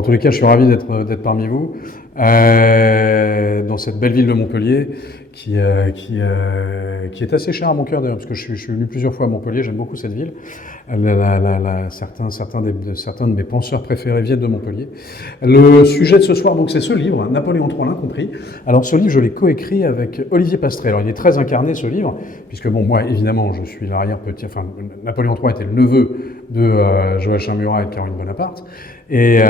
En tous les cas, je suis ravi d'être parmi vous dans cette belle ville de Montpellier qui est assez chère à mon cœur d'ailleurs, parce que je suis venu plusieurs fois à Montpellier, j'aime beaucoup cette ville. Certains de mes penseurs préférés viennent de Montpellier. Le sujet de ce soir, donc, c'est ce livre, Napoléon III l'incompris. Alors, ce livre, je l'ai coécrit avec Olivier Pastré. Alors, il est très incarné, ce livre, puisque, bon, moi, évidemment, je suis l'arrière-petit, enfin, Napoléon III était le neveu de Joachim Murat et de Caroline Bonaparte. Et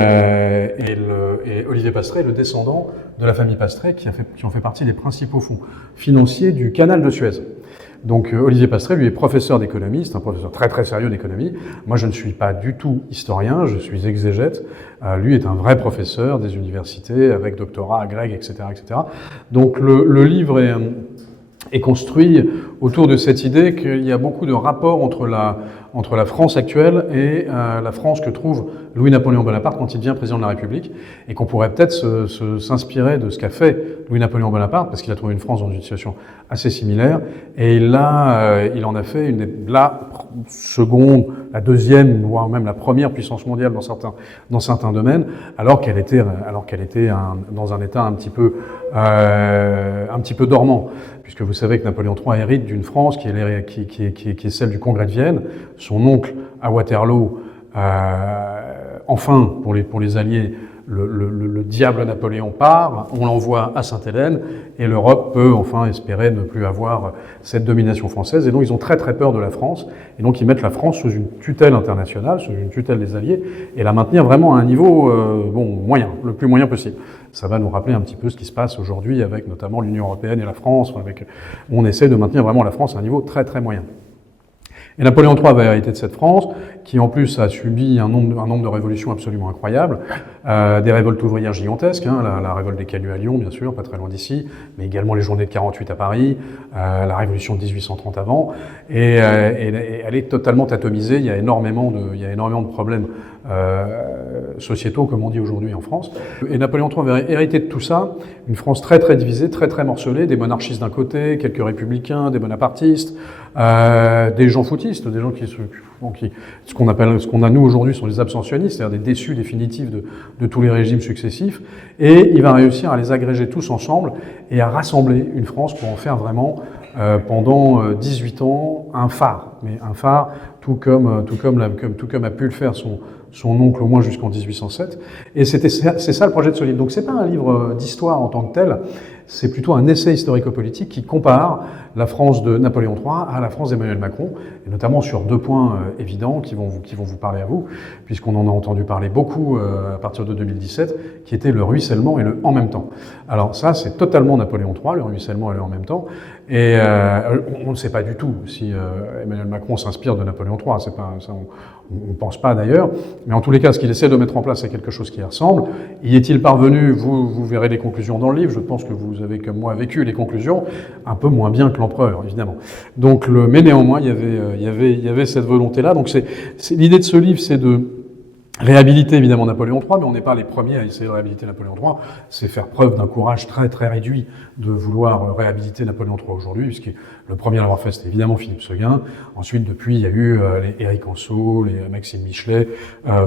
Olivier Pastré, le descendant de la famille Pastré, qui ont fait partie des principaux fonds financiers du canal de Suez. Donc Olivier Pastré, lui, est professeur d'économie, c'est un professeur très très sérieux d'économie. Moi, je ne suis pas du tout historien, je suis exégète. Lui est un vrai professeur des universités, avec doctorat agrég, etc., etc. Donc le livre est construit autour de cette idée qu'il y a beaucoup de rapports entre la France actuelle et la France que trouve Louis-Napoléon Bonaparte quand il devient président de la République, et qu'on pourrait peut-être s'inspirer de ce qu'a fait Louis-Napoléon Bonaparte, parce qu'il a trouvé une France dans une situation assez similaire, et il en a fait la seconde, la deuxième, voire même la première puissance mondiale dans certains domaines, alors qu'elle était dans un état un petit peu dormant. Puisque vous savez que Napoléon III hérite d'une France qui est celle du Congrès de Vienne. Son oncle, à Waterloo, enfin, pour les Alliés, le diable Napoléon part, on l'envoie à Sainte-Hélène, et l'Europe peut enfin espérer ne plus avoir cette domination française. Et donc ils ont très très peur de la France, et donc ils mettent la France sous une tutelle internationale, sous une tutelle des Alliés, et la maintenir vraiment à un niveau moyen, le plus moyen possible. Ça va nous rappeler un petit peu ce qui se passe aujourd'hui avec notamment l'Union européenne et la France, où on essaie de maintenir vraiment la France à un niveau très très moyen. Et Napoléon III va hériter de cette France, qui en plus a subi un nombre de révolutions absolument incroyables, des révoltes ouvrières gigantesques, la révolte des Canuts à Lyon, bien sûr, pas très loin d'ici, mais également les journées de 48 à Paris, la révolution de 1830 avant, et elle est totalement atomisée. Il y a énormément de problèmes sociétaux, comme on dit aujourd'hui en France. Et Napoléon III va hériter de tout ça, une France très très divisée, très très morcelée, des monarchistes d'un côté, quelques républicains, des bonapartistes, des gens foutistes, des gens ce qu'on a nous aujourd'hui sont les abstentionnistes, c'est-à-dire des déçus définitifs de tous les régimes successifs, et il va réussir à les agréger tous ensemble et à rassembler une France pour en faire vraiment pendant 18 ans un phare, mais un phare tout comme a pu le faire son oncle au moins jusqu'en 1807. Et c'est ça le projet de ce livre. Donc c'est pas un livre d'histoire en tant que tel, c'est plutôt un essai historico-politique qui compare la France de Napoléon III à la France d'Emmanuel Macron, et notamment sur deux points évidents qui vont vous parler à vous, puisqu'on en a entendu parler beaucoup à partir de 2017, qui était le ruissellement et le en même temps. Alors ça, c'est totalement Napoléon III, le ruissellement et le en même temps, et on ne sait pas du tout si Emmanuel Macron s'inspire de Napoléon III, c'est pas ça, on ne pense pas d'ailleurs, mais en tous les cas, ce qu'il essaie de mettre en place, c'est quelque chose qui y ressemble. Y est-il parvenu? Vous verrez les conclusions dans le livre. Je pense que vous avez, comme moi, vécu les conclusions, un peu moins bien que l'empereur, évidemment. Donc, mais néanmoins, il y avait cette volonté-là. Donc, l'idée de ce livre, c'est de réhabiliter évidemment Napoléon III, mais on n'est pas les premiers à essayer de réhabiliter Napoléon III. C'est faire preuve d'un courage très très réduit de vouloir réhabiliter Napoléon III aujourd'hui, puisque le premier à l'avoir fait, c'était évidemment Philippe Seguin. Ensuite, depuis, il y a eu les Éric Anceau, les Maxime Michelet,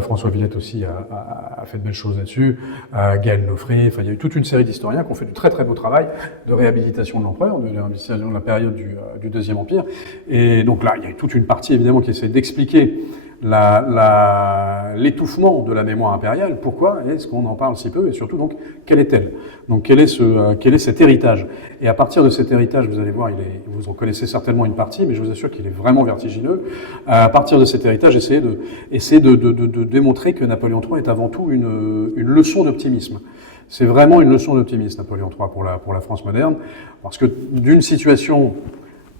François Villette aussi a fait de belles choses là-dessus, Gaël Nofré. Enfin, il y a eu toute une série d'historiens qui ont fait du très très beau travail de réhabilitation de l'empereur, de réhabilitation de la période du Deuxième Empire. Et donc là, il y a eu toute une partie évidemment qui essaie d'expliquer l'étouffement de la mémoire impériale. Pourquoi est-ce qu'on en parle si peu, et surtout donc quelle est-elle? Donc quel est cet héritage? Et à partir de cet héritage, vous allez voir, vous en connaissez certainement une partie, mais je vous assure qu'il est vraiment vertigineux. À partir de cet héritage, essayez de démontrer que Napoléon III est avant tout une leçon d'optimisme. C'est vraiment une leçon d'optimisme, Napoléon III, pour la France moderne, parce que d'une situation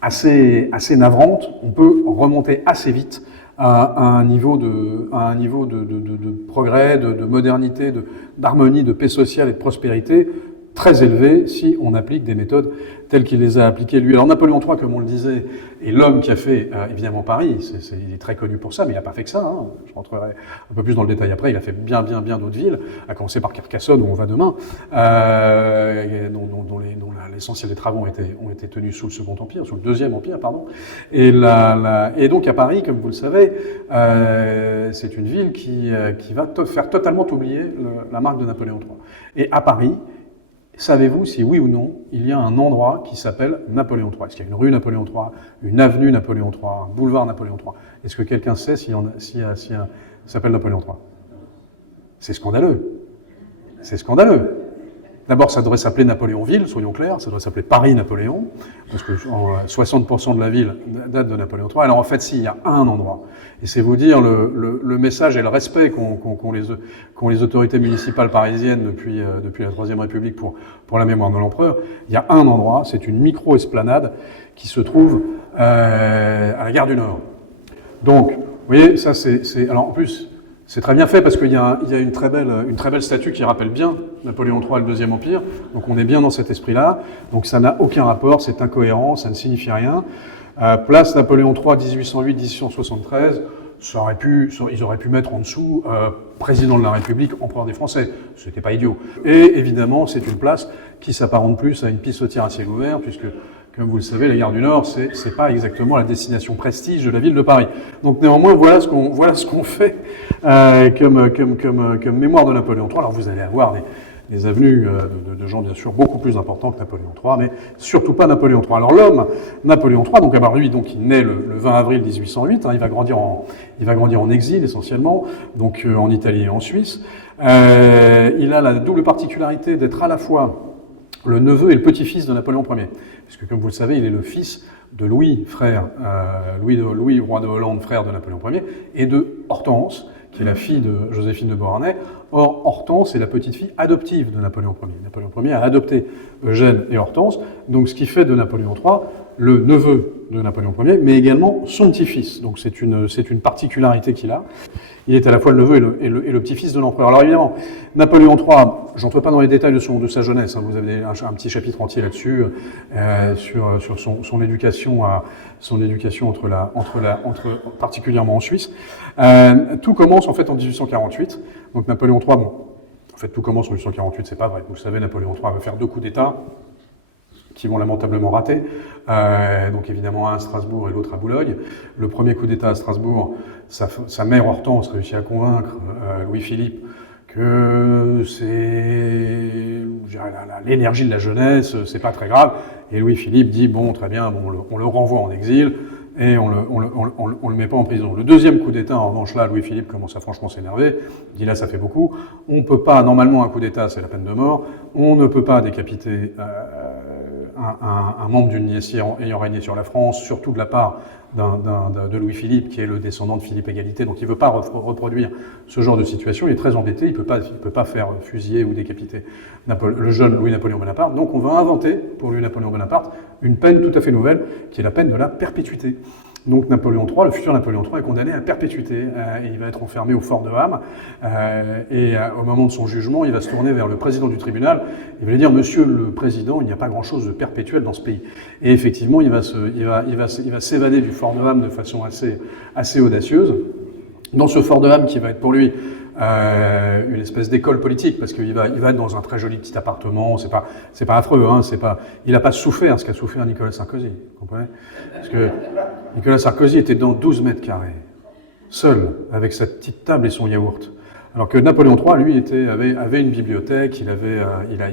assez navrante, on peut remonter assez vite à un niveau de progrès, de modernité, d'harmonie, de paix sociale et de prospérité très élevé si on applique des méthodes telles qu'il les a appliquées lui. Alors Napoléon III, comme on le disait, est l'homme qui a fait évidemment Paris, il est très connu pour ça, mais il n'a pas fait que ça, hein. Je rentrerai un peu plus dans le détail après, il a fait bien d'autres villes, à commencer par Carcassonne où on va demain, dont l'essentiel des travaux ont été tenus sous le Second Empire, sous le Deuxième Empire, pardon. Et donc à Paris, comme vous le savez, c'est une ville qui va faire totalement oublier la marque de Napoléon III. Et à Paris, savez-vous si oui ou non, il y a un endroit qui s'appelle Napoléon III? Est-ce qu'il y a une rue Napoléon III, une avenue Napoléon III, un boulevard Napoléon III? Est-ce que quelqu'un sait s'il s'appelle Napoléon III? C'est scandaleux. C'est scandaleux. D'abord, ça devrait s'appeler Napoléonville, soyons clairs, ça devrait s'appeler Paris-Napoléon, parce que 60% de la ville date de Napoléon III. Alors en fait, si, il y a un endroit. Et c'est vous dire le message et le respect qu'ont les autorités municipales parisiennes depuis la Troisième République pour la mémoire de l'empereur. Il y a un endroit, c'est une micro-esplanade qui se trouve à la gare du Nord. Donc, vous voyez, ça c'est... Alors en plus... C'est très bien fait parce qu'il y a une très belle statue qui rappelle bien Napoléon III et le Deuxième Empire. Donc on est bien dans cet esprit-là. Donc ça n'a aucun rapport, c'est incohérent, ça ne signifie rien. Place Napoléon III 1808-1873, ils auraient pu mettre en dessous président de la République, empereur des Français. C'était pas idiot. Et évidemment, c'est une place qui s'apparente plus à une pissotière à ciel ouvert, puisque comme vous le savez, la gare du Nord, c'est pas exactement la destination prestige de la ville de Paris. Donc néanmoins, voilà ce qu'on fait comme mémoire de Napoléon III. Alors vous allez avoir des avenues de gens bien sûr beaucoup plus importants que Napoléon III, mais surtout pas Napoléon III. Alors l'homme Napoléon III, donc alors lui, donc il naît le 20 avril 1808. Hein, il va grandir en exil essentiellement, donc en Italie et en Suisse. Il a la double particularité d'être à la fois le neveu et le petit-fils de Napoléon Ier. Parce que, comme vous le savez, il est le fils de Louis, Louis, roi de Hollande, frère de Napoléon Ier, et de Hortense, qui est la fille de Joséphine de Beauharnais. Or, Hortense est la petite-fille adoptive de Napoléon Ier. Napoléon Ier a adopté Eugène et Hortense, donc ce qui fait de Napoléon III le neveu de Napoléon Ier, mais également son petit-fils. Donc c'est une particularité qu'il a. Il est à la fois le neveu et le petit-fils de l'empereur. Alors évidemment, Napoléon III, j'entre pas dans les détails de sa jeunesse, hein, vous avez un petit chapitre entier là-dessus, sur son éducation particulièrement en Suisse. Tout commence en fait en 1848. Donc Napoléon III, bon, en fait tout commence en 1848, c'est pas vrai. Vous le savez, Napoléon III va faire 2 coups d'État qui vont lamentablement rater. Donc évidemment un à Strasbourg et l'autre à Boulogne. Le premier coup d'État à Strasbourg, sa mère Hortense réussit à convaincre Louis-Philippe que c'est l'énergie de la jeunesse, c'est pas très grave. Et Louis-Philippe dit bon, très bien, bon, on le renvoie en exil et on le met pas en prison. Le deuxième coup d'État, en revanche, là, Louis-Philippe commence à franchement s'énerver. Il dit là, ça fait beaucoup. On peut pas, normalement, un coup d'État, c'est la peine de mort. On ne peut pas décapiter un membre d'une dynastie ayant régné sur la France, surtout de la part de Louis-Philippe, qui est le descendant de Philippe Égalité, donc il ne veut pas reproduire ce genre de situation, il est très embêté, il ne peut pas faire fusiller ou décapiter le jeune Louis-Napoléon Bonaparte, donc on va inventer pour Louis-Napoléon Bonaparte une peine tout à fait nouvelle, qui est la peine de la perpétuité. Donc Napoléon III, le futur Napoléon III, est condamné à perpétuité. Et il va être enfermé au fort de Ham. Au moment de son jugement, il va se tourner vers le président du tribunal. Il va lui dire « Monsieur le Président, il n'y a pas grand-chose de perpétuel dans ce pays. » Et effectivement, il va s'évader du fort de Ham de façon assez audacieuse. Dans ce fort de Ham qui va être pour lui une espèce d'école politique, parce qu'il va être dans un très joli petit appartement, c'est pas affreux, hein, il n'a pas souffert ce qu'a souffert Nicolas Sarkozy, vous comprenez? Parce que Nicolas Sarkozy était dans 12 mètres carrés, seul, avec sa petite table et son yaourt. Alors que Napoléon III, lui, avait une bibliothèque, il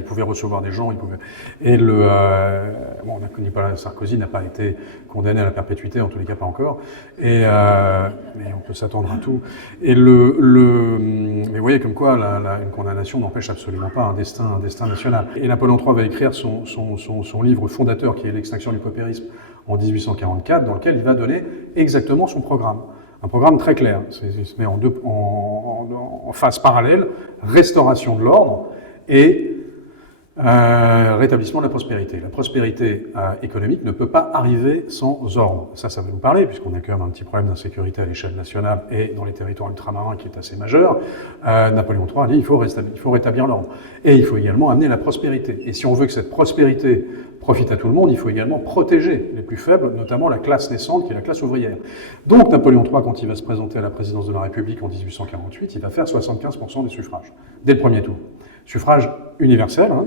pouvait recevoir des gens, Nicolas Sarkozy n'a pas été condamné à la perpétuité, en tous les cas pas encore, mais on peut s'attendre à tout. Mais vous voyez comme quoi une condamnation n'empêche absolument pas un destin national. Et Napoléon III va écrire son livre fondateur, qui est L'extinction du paupérisme, en 1844, dans lequel il va donner exactement son programme. Un programme très clair, il se met en phase parallèle, restauration de l'ordre et rétablissement de la prospérité. La prospérité économique ne peut pas arriver sans ordre. Ça va nous parler, puisqu'on a quand même un petit problème d'insécurité à l'échelle nationale et dans les territoires ultramarins qui est assez majeur. Napoléon III a dit il faut rétablir l'ordre. Et il faut également amener la prospérité. Et si on veut que cette prospérité profite à tout le monde, il faut également protéger les plus faibles, notamment la classe naissante, qui est la classe ouvrière. Donc Napoléon III, quand il va se présenter à la présidence de la République en 1848, il va faire 75% des suffrages, dès le premier tour. Suffrage universel, hein,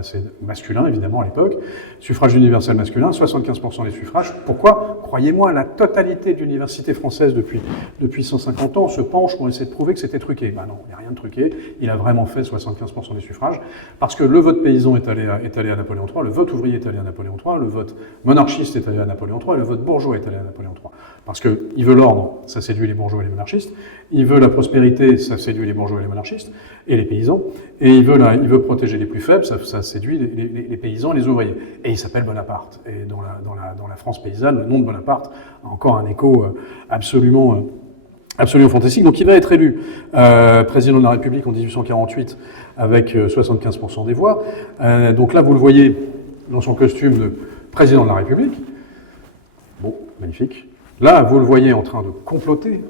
c'est masculin évidemment à l'époque, suffrage universel masculin, 75% des suffrages. Pourquoi? Croyez-moi, la totalité de l'université française depuis 150 ans se penche pour essayer de prouver que c'était truqué. Ben non, il n'y a rien de truqué, il a vraiment fait 75% des suffrages, parce que le vote paysan est allé à Napoléon III, le vote ouvrier est allé à Napoléon III, le vote monarchiste est allé à Napoléon III, et le vote bourgeois est allé à Napoléon III. Parce qu'il veut l'ordre, ça séduit les bourgeois et les monarchistes, il veut la prospérité, ça séduit les bourgeois et les monarchistes, et les paysans, et il veut protéger les plus faibles, ça séduit les paysans et les ouvriers. Et il s'appelle Bonaparte. Et dans la France paysanne, le nom de Bonaparte a encore un écho absolument fantastique. Donc il va être élu président de la République en 1848 avec 75% des voix. Donc là, vous le voyez dans son costume de président de la République. Bon, magnifique. Là, vous le voyez en train de comploter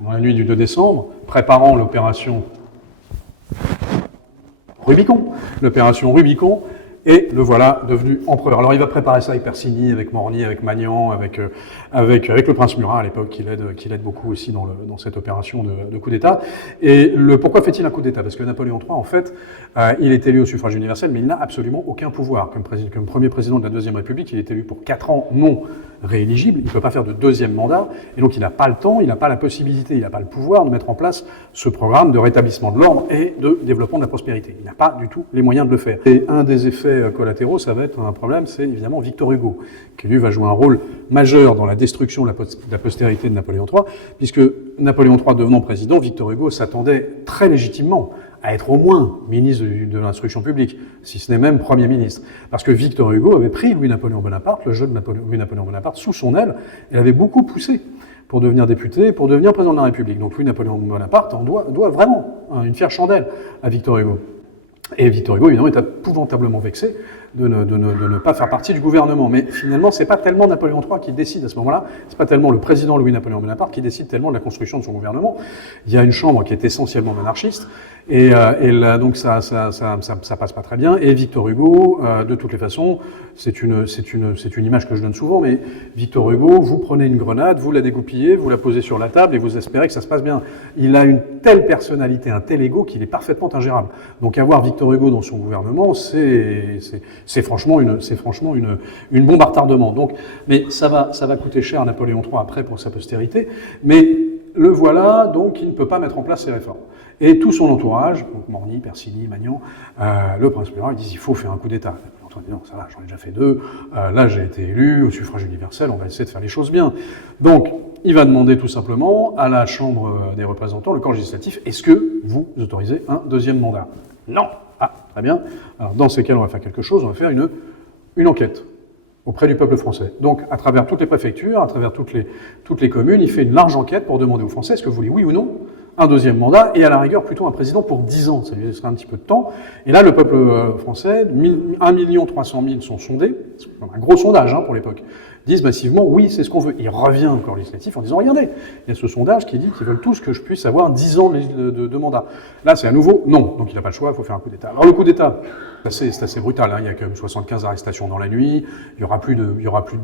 dans la nuit du 2 décembre, préparant l'opération Rubicon, et le voilà devenu empereur. Alors il va préparer ça avec Persigny, avec Morny, avec Magnan, avec le prince Murat à l'époque, qui l'aide beaucoup aussi dans cette opération de coup d'État. Et pourquoi fait-il un coup d'État? Parce que Napoléon III, en fait, il est élu au suffrage universel, mais il n'a absolument aucun pouvoir. Comme premier président de la Deuxième République, il est élu pour 4 ans non rééligible, il ne peut pas faire de deuxième mandat, et donc il n'a pas le temps, il n'a pas la possibilité, il n'a pas le pouvoir de mettre en place ce programme de rétablissement de l'ordre et de développement de la prospérité. Il n'a pas du tout les moyens de le faire. Et un des effets collatéraux, ça va être un problème, c'est évidemment Victor Hugo, qui lui va jouer un rôle majeur dans la destruction de la postérité de Napoléon III, puisque Napoléon III devenant président, Victor Hugo s'attendait très légitimement à être au moins ministre de l'instruction publique, si ce n'est même Premier ministre. Parce que Victor Hugo avait pris Louis-Napoléon Bonaparte, le jeune Louis-Napoléon Bonaparte, sous son aile, et l'avait beaucoup poussé pour devenir député, pour devenir président de la République. Donc Louis-Napoléon Bonaparte doit vraiment une fière chandelle à Victor Hugo. Et Victor Hugo, évidemment, est épouvantablement vexé de ne pas faire partie du gouvernement. Mais finalement, c'est pas tellement Napoléon III qui décide à ce moment-là, c'est pas tellement le président Louis-Napoléon Bonaparte qui décide tellement de la construction de son gouvernement. Il y a une chambre qui est essentiellement monarchiste, et là, donc ça passe pas très bien. Et Victor Hugo, de toutes les façons, c'est une image que je donne souvent, mais Victor Hugo, vous prenez une grenade, vous la dégoupillez, vous la posez sur la table et vous espérez que ça se passe bien. Il a une telle personnalité, un tel ego qu'il est parfaitement ingérable. Donc avoir Victor Hugo dans son gouvernement, c'est franchement une bombe à retardement. Donc, mais ça va coûter cher à Napoléon III après pour sa postérité, mais le voilà, donc il ne peut pas mettre en place ses réformes. Et tout son entourage, donc Morny, Persigny, Magnan, le prince Murat, ils disent il faut faire un coup d'État. Napoléon III dit non, ça va, j'en ai déjà fait 2, là j'ai été élu au suffrage universel, on va essayer de faire les choses bien. Donc il va demander tout simplement à la Chambre des représentants, le corps législatif, est-ce que vous autorisez un deuxième mandat? Non. Ah, très bien. Alors dans ces cas, on va faire quelque chose, on va faire une enquête auprès du peuple français. Donc, à travers toutes les préfectures, à travers toutes les communes, il fait une large enquête pour demander aux Français est-ce que vous voulez, oui ou non, un deuxième mandat, et à la rigueur, plutôt un président pour 10 ans. Ça lui laissera un petit peu de temps. Et là, le peuple français, 1 300 000 sont sondés, c'est un gros sondage pour l'époque, disent massivement oui, c'est ce qu'on veut. Il revient au corps législatif en disant regardez, il y a ce sondage qui dit qu'ils veulent tous que je puisse avoir 10 ans de mandat. Là, c'est à nouveau non. Donc il n'a pas le choix, il faut faire un coup d'État. Alors le coup d'État, c'est assez brutal. Il y a quand même 75 arrestations dans la nuit. Il y aura plus de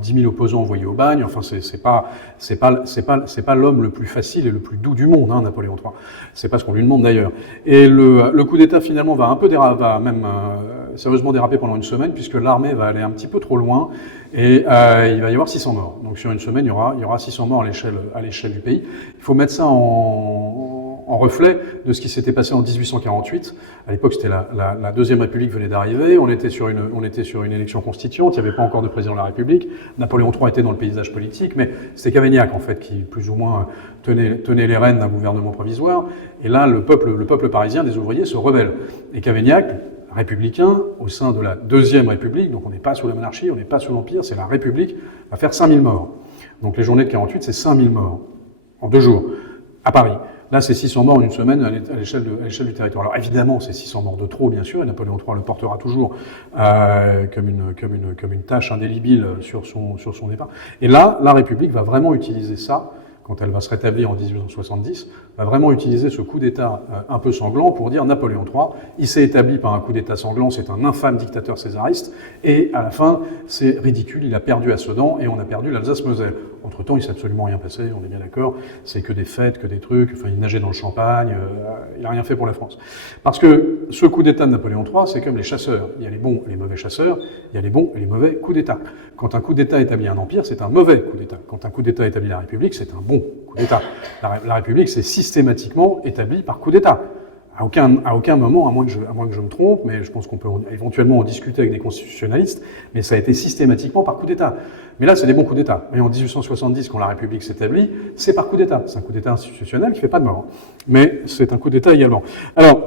10 000 opposants envoyés au bagne. Enfin, c'est pas l'homme le plus facile et le plus doux du monde, Napoléon III. C'est pas ce qu'on lui demande d'ailleurs. Et le coup d'État finalement va même sérieusement déraper pendant une semaine puisque l'armée va aller un petit peu trop loin et il va y avoir 600 morts. Donc sur une semaine, il y aura 600 morts à l'échelle du pays. Il faut mettre ça en reflet de ce qui s'était passé en 1848. À l'époque, c'était la Deuxième République venait d'arriver. On était sur une élection constituante. Il n'y avait pas encore de président de la République. Napoléon III était dans le paysage politique, mais c'était Cavaignac en fait qui plus ou moins tenait les rênes d'un gouvernement provisoire. Et là, le peuple parisien des ouvriers se rebelle. Et Cavaignac, républicain, au sein de la Deuxième République, donc on n'est pas sous la monarchie, on n'est pas sous l'Empire, c'est la République, va faire 5000 morts. Donc les journées de 48, c'est 5000 morts en 2 jours, à Paris. Là, c'est 600 morts en une semaine à l'échelle du territoire. Alors évidemment, c'est 600 morts de trop, bien sûr, et Napoléon III le portera toujours comme une tâche indélébile sur son départ. Et là, la République va vraiment utiliser ça, quand elle va se rétablir en 1870, va vraiment utiliser ce coup d'État un peu sanglant pour dire Napoléon III, il s'est établi par un coup d'État sanglant, c'est un infâme dictateur césariste, et à la fin, c'est ridicule, il a perdu à Sedan et on a perdu l'Alsace-Moselle. Entre-temps, il s'est absolument rien passé, on est bien d'accord, c'est que des fêtes, que des trucs, enfin il nageait dans le champagne, il n'a rien fait pour la France. Parce que ce coup d'État de Napoléon III, c'est comme les chasseurs, il y a les bons et les mauvais chasseurs, il y a les bons et les mauvais coups d'État. Quand un coup d'État établit un empire, c'est un mauvais coup d'État. Quand un coup d'État établit la République, c'est un bon coup d'État. La République, c'est systématiquement établi par coup d'État. À aucun moment, à moins que je me trompe, mais je pense qu'on peut éventuellement en discuter avec des constitutionnalistes, mais ça a été systématiquement par coup d'État. Mais là, c'est des bons coups d'État. Mais en 1870, quand la République s'établit, c'est par coup d'État. C'est un coup d'État institutionnel qui fait pas de mort. Mais c'est un coup d'État également. Alors,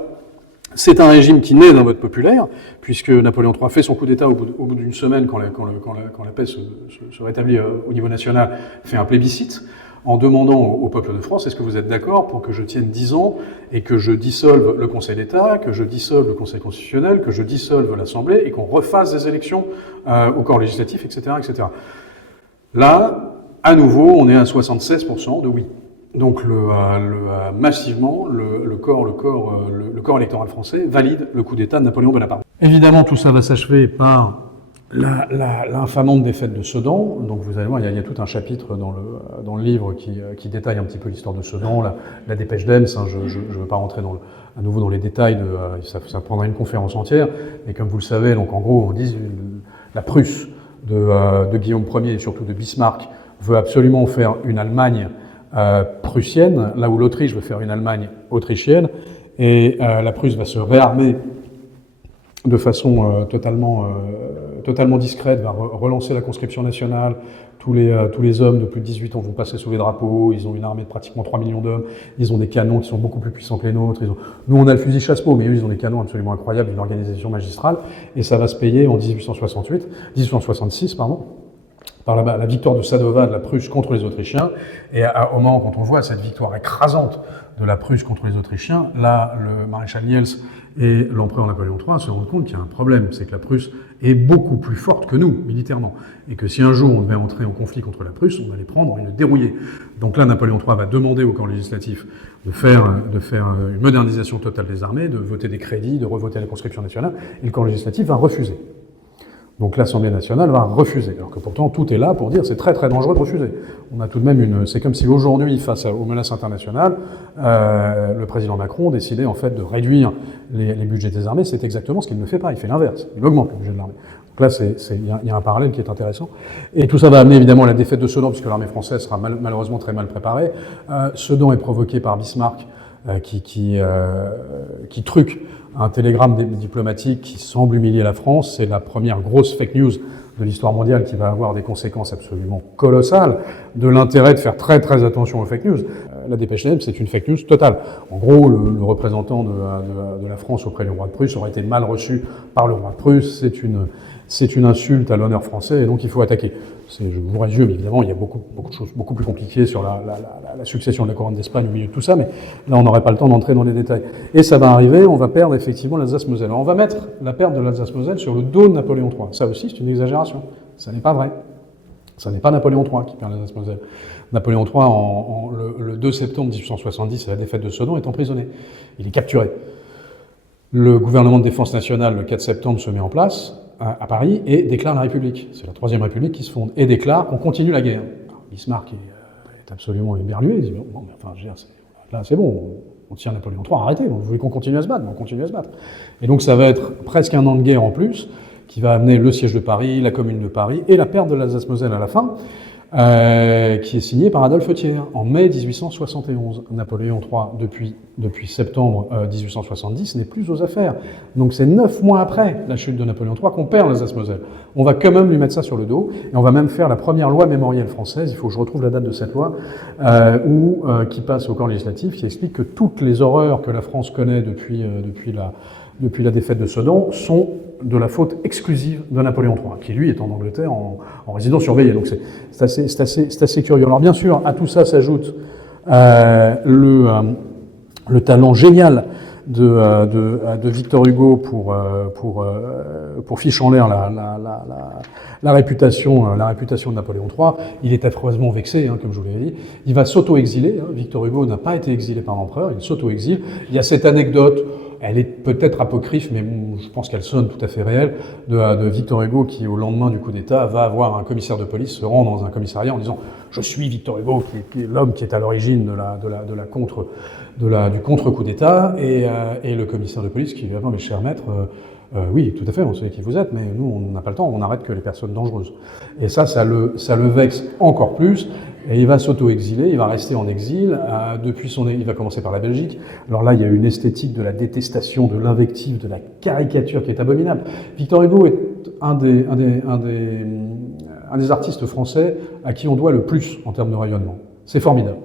c'est un régime qui naît d'un vote populaire, puisque Napoléon III fait son coup d'État au bout d'une semaine, quand la paix se rétablit au niveau national, fait un plébiscite, en demandant au peuple de France, est-ce que vous êtes d'accord pour que je tienne 10 ans et que je dissolve le Conseil d'État, que je dissolve le Conseil constitutionnel, que je dissolve l'Assemblée et qu'on refasse des élections au corps législatif, etc., etc. Là, à nouveau, on est à 76% de oui. Donc massivement, le corps électoral français valide le coup d'État de Napoléon Bonaparte. Évidemment, tout ça va s'achever par l'infamante défaite de Sedan. Donc vous allez voir, il y a tout un chapitre dans le livre qui détaille un petit peu l'histoire de Sedan, la dépêche d'Ems. Je ne veux pas rentrer à nouveau dans les détails, ça prendra une conférence entière. Mais comme vous le savez, donc en gros, on dit la Prusse de Guillaume Ier et surtout de Bismarck veut absolument faire une Allemagne prussienne, là où l'Autriche veut faire une Allemagne autrichienne, et la Prusse va se réarmer de façon totalement discrète, va relancer la conscription nationale. Tous les hommes de plus de 18 ans vont passer sous les drapeaux. Ils ont une armée de pratiquement 3 millions d'hommes. Ils ont des canons qui sont beaucoup plus puissants que les nôtres. Nous, on a le fusil chasse-peau, mais eux, ils ont des canons absolument incroyables, une organisation magistrale. Et ça va se payer en 1866, par la victoire de Sadowa de la Prusse contre les Autrichiens. Et au moment, quand on voit cette victoire écrasante de la Prusse contre les Autrichiens, là, le maréchal Niels et l'empereur Napoléon III se rendent compte qu'il y a un problème, c'est que la Prusse est beaucoup plus forte que nous, militairement, et que si un jour on devait entrer en conflit contre la Prusse, on allait prendre et le dérouiller. Donc là, Napoléon III va demander au corps législatif de faire une modernisation totale des armées, de voter des crédits, de revoter la conscription nationale, et le corps législatif va refuser. Donc l'Assemblée nationale va refuser, alors que pourtant tout est là pour dire c'est très très dangereux de refuser. On a tout de même c'est comme si aujourd'hui, face aux menaces internationales, le président Macron décidait en fait de réduire les budgets des armées. C'est exactement ce qu'il ne fait pas, il fait l'inverse, il augmente le budget de l'armée. Donc là, il y a un parallèle qui est intéressant. Et tout ça va amener évidemment à la défaite de Sedan, puisque l'armée française sera malheureusement très mal préparée. Sedan est provoqué par Bismarck, qui truque un télégramme diplomatique qui semble humilier la France. C'est la première grosse fake news de l'histoire mondiale qui va avoir des conséquences absolument colossales, de l'intérêt de faire très très attention aux fake news. La dépêche d'Ems, c'est une fake news totale. En gros, le représentant de la France auprès du roi de Prusse aurait été mal reçu par le roi de Prusse. C'est une insulte à l'honneur français et donc il faut attaquer. Je vous résume, évidemment, il y a beaucoup de choses beaucoup plus compliquées sur la succession de la couronne d'Espagne au milieu de tout ça, mais là on n'aurait pas le temps d'entrer dans les détails. Et ça va arriver, on va perdre effectivement l'Alsace-Moselle. Alors on va mettre la perte de l'Alsace-Moselle sur le dos de Napoléon III. Ça aussi, c'est une exagération. Ça n'est pas vrai. Ça n'est pas Napoléon III qui perd l'Alsace-Moselle. Napoléon III, le 2 septembre 1870, à la défaite de Sedan, est emprisonné. Il est capturé. Le gouvernement de défense nationale, le 4 septembre, se met en place à Paris et déclare la République. C'est la Troisième République qui se fonde et déclare qu'on continue la guerre. Alors, Bismarck est absolument éberlué. Il dit bon, enfin, je veux dire, là c'est bon, on tient Napoléon III, arrêtez. Vous voulez qu'on continue à se battre, on continue à se battre. Et donc ça va être presque un an de guerre en plus, qui va amener le siège de Paris, la Commune de Paris et la perte de l'Alsace-Moselle à la fin, qui est signé par Adolphe Thiers en mai 1871. Napoléon III, depuis septembre 1870, n'est plus aux affaires. Donc c'est 9 mois après la chute de Napoléon III qu'on perd l'Alsace-Moselle. On va quand même lui mettre ça sur le dos, et on va même faire la première loi mémorielle française, il faut que je retrouve la date de cette loi, qui passe au corps législatif, qui explique que toutes les horreurs que la France connaît depuis la défaite de Sedan sont de la faute exclusive de Napoléon III, qui lui est en Angleterre en résidence surveillée. Donc c'est assez curieux. Alors bien sûr, à tout ça s'ajoute le talent génial de Victor Hugo pour fiche en l'air la réputation de Napoléon III. Il est affreusement vexé, comme je vous l'ai dit. Il va s'auto-exiler. Victor Hugo n'a pas été exilé par l'empereur, il s'auto-exile. Il y a cette anecdote, elle est peut-être apocryphe, mais je pense qu'elle sonne tout à fait réelle, de Victor Hugo qui, au lendemain du coup d'État, va avoir un commissaire de police se rend dans un commissariat en disant « Je suis Victor Hugo, qui est l'homme qui est à l'origine du contre-coup d'État », et le commissaire de police qui lui répond « Mais cher maître, oui, tout à fait, on sait qui vous êtes, mais nous, on n'a pas le temps, on n'arrête que les personnes dangereuses. » Et ça le vexe encore plus, et il va s'auto-exiler, il va rester en exil, il va commencer par la Belgique. Alors là, il y a une esthétique de la détestation, de l'invective, de la caricature qui est abominable. Victor Hugo est un des artistes français à qui on doit le plus en termes de rayonnement. C'est formidable.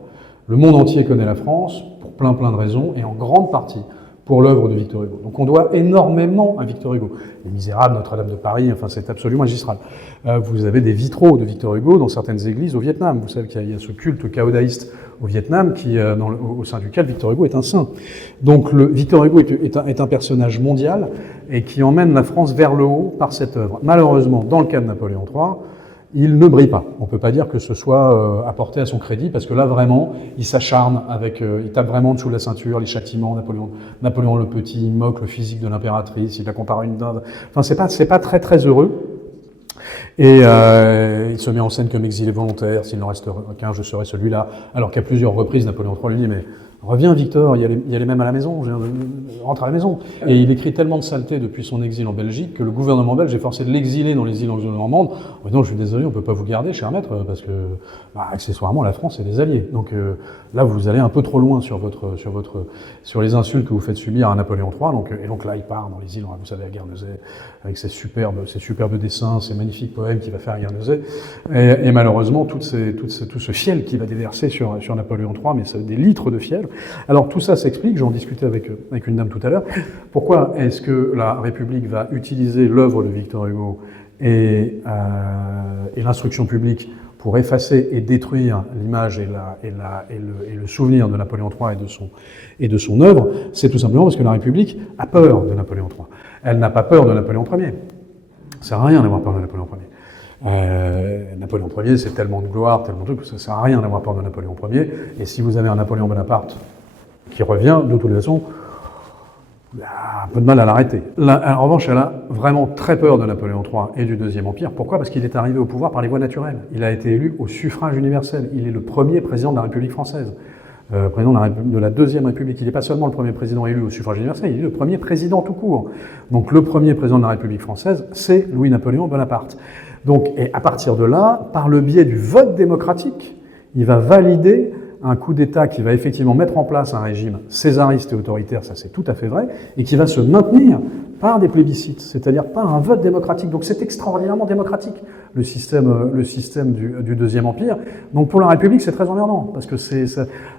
Le monde entier connaît la France, pour plein de raisons, et en grande partie pour l'œuvre de Victor Hugo. Donc on doit énormément à Victor Hugo. Les Misérables, Notre-Dame de Paris, enfin c'est absolument magistral. Vous avez des vitraux de Victor Hugo dans certaines églises au Vietnam. Vous savez qu'il y a ce culte caodaïste au Vietnam au sein duquel Victor Hugo est un saint. Donc Victor Hugo est un personnage mondial et qui emmène la France vers le haut par cette œuvre. Malheureusement, dans le cas de Napoléon III, il ne brille pas. On peut pas dire que ce soit apporté à son crédit, parce que là, vraiment, il s'acharne il tape vraiment en dessous de la ceinture, les châtiments, Napoléon le Petit, il moque le physique de l'impératrice, il la compare à une dinde. Enfin, c'est pas très heureux. Et il se met en scène comme exilé volontaire, s'il n'en reste qu'un, je serai celui-là. Alors qu'à plusieurs reprises, Napoléon III lui dit, mais reviens Victor, il y a les mêmes à la maison, rentre à la maison. Et il écrit tellement de saletés depuis son exil en Belgique que le gouvernement belge est forcé de l'exiler dans les îles anglo-normandes. Non, je suis désolé, on peut pas vous garder, cher maître, parce que, accessoirement, la France est des alliés. Donc là, vous allez un peu trop loin sur les insultes que vous faites subir à Napoléon III. Et donc là, il part dans les îles, vous savez, à Guernesey, avec ses superbes dessins, ses magnifiques poèmes qu'il va faire à Guernesey. Et malheureusement, tout ce fiel qui va déverser sur Napoléon III, mais c'est des litres de fiel. Alors tout ça s'explique, j'en discutais avec une dame tout à l'heure, pourquoi est-ce que la République va utiliser l'œuvre de Victor Hugo et l'instruction publique pour effacer et détruire l'image et le souvenir de Napoléon III et de son œuvre? C'est tout simplement parce que la République a peur de Napoléon III. Elle n'a pas peur de Napoléon Ier. Ça sert à rien d'avoir peur de Napoléon Ier. Napoléon Ier, c'est tellement de gloire, tellement de trucs, que ça sert à rien d'avoir peur de Napoléon Ier. Et si vous avez un Napoléon Bonaparte qui revient, de toute façon, il y a un peu de mal à l'arrêter. En revanche, elle a vraiment très peur de Napoléon III et du Deuxième Empire. Pourquoi? Parce qu'il est arrivé au pouvoir par les voies naturelles. Il a été élu au suffrage universel. Il est le premier président de la République française. Président de la Deuxième République. Il n'est pas seulement le premier président élu au suffrage universel, il est le premier président tout court. Donc le premier président de la République française, c'est Louis-Napoléon Bonaparte. Donc, et à partir de là, par le biais du vote démocratique, il va valider un coup d'État qui va effectivement mettre en place un régime césariste et autoritaire, ça c'est tout à fait vrai, et qui va se maintenir par des plébiscites, c'est-à-dire par un vote démocratique. Donc c'est extraordinairement démocratique, le système du Deuxième Empire. Donc pour la République, c'est très emmerdant, parce que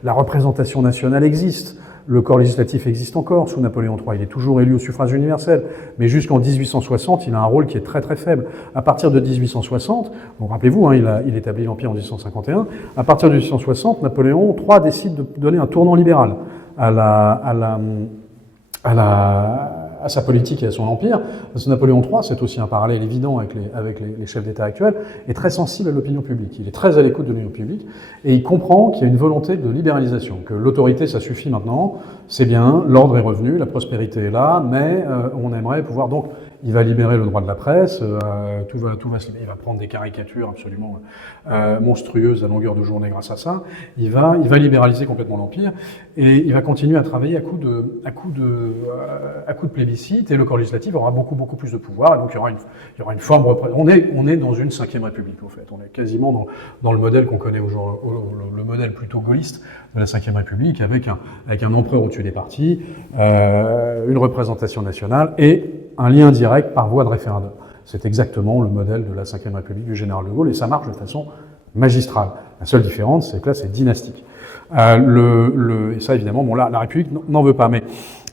la représentation nationale existe, le corps législatif existe encore sous Napoléon III, il est toujours élu au suffrage universel, mais jusqu'en 1860, il a un rôle qui est très très faible. À partir de 1860, donc rappelez-vous, il établit l'Empire en 1851, à partir de 1860, Napoléon III décide de donner un tournant libéral à sa politique et à son empire, parce que Napoléon III, c'est aussi un parallèle évident avec les chefs d'État actuels, est très sensible à l'opinion publique. Il est très à l'écoute de l'opinion publique, et il comprend qu'il y a une volonté de libéralisation, que l'autorité, ça suffit maintenant, c'est bien, l'ordre est revenu, la prospérité est là, mais on aimerait pouvoir donc... Il va libérer le droit de la presse, tout va se libérer. Il va prendre des caricatures absolument monstrueuses à longueur de journée grâce à ça. Il va libéraliser complètement l'Empire et il va continuer à travailler à coup de plébiscite, et le corps législatif aura beaucoup plus de pouvoir, et donc il y aura une forme on est dans une 5e République, en fait. On est quasiment dans le modèle qu'on connaît aujourd'hui, le modèle plutôt gaulliste de la 5e République, avec un empereur au-dessus des partis, une représentation nationale et un lien direct par voie de référendum. C'est exactement le modèle de la 5e République du général de Gaulle, et ça marche de façon magistrale. La seule différence, c'est que là, c'est dynastique. Et ça, évidemment, bon, là, la République n'en veut pas. Mais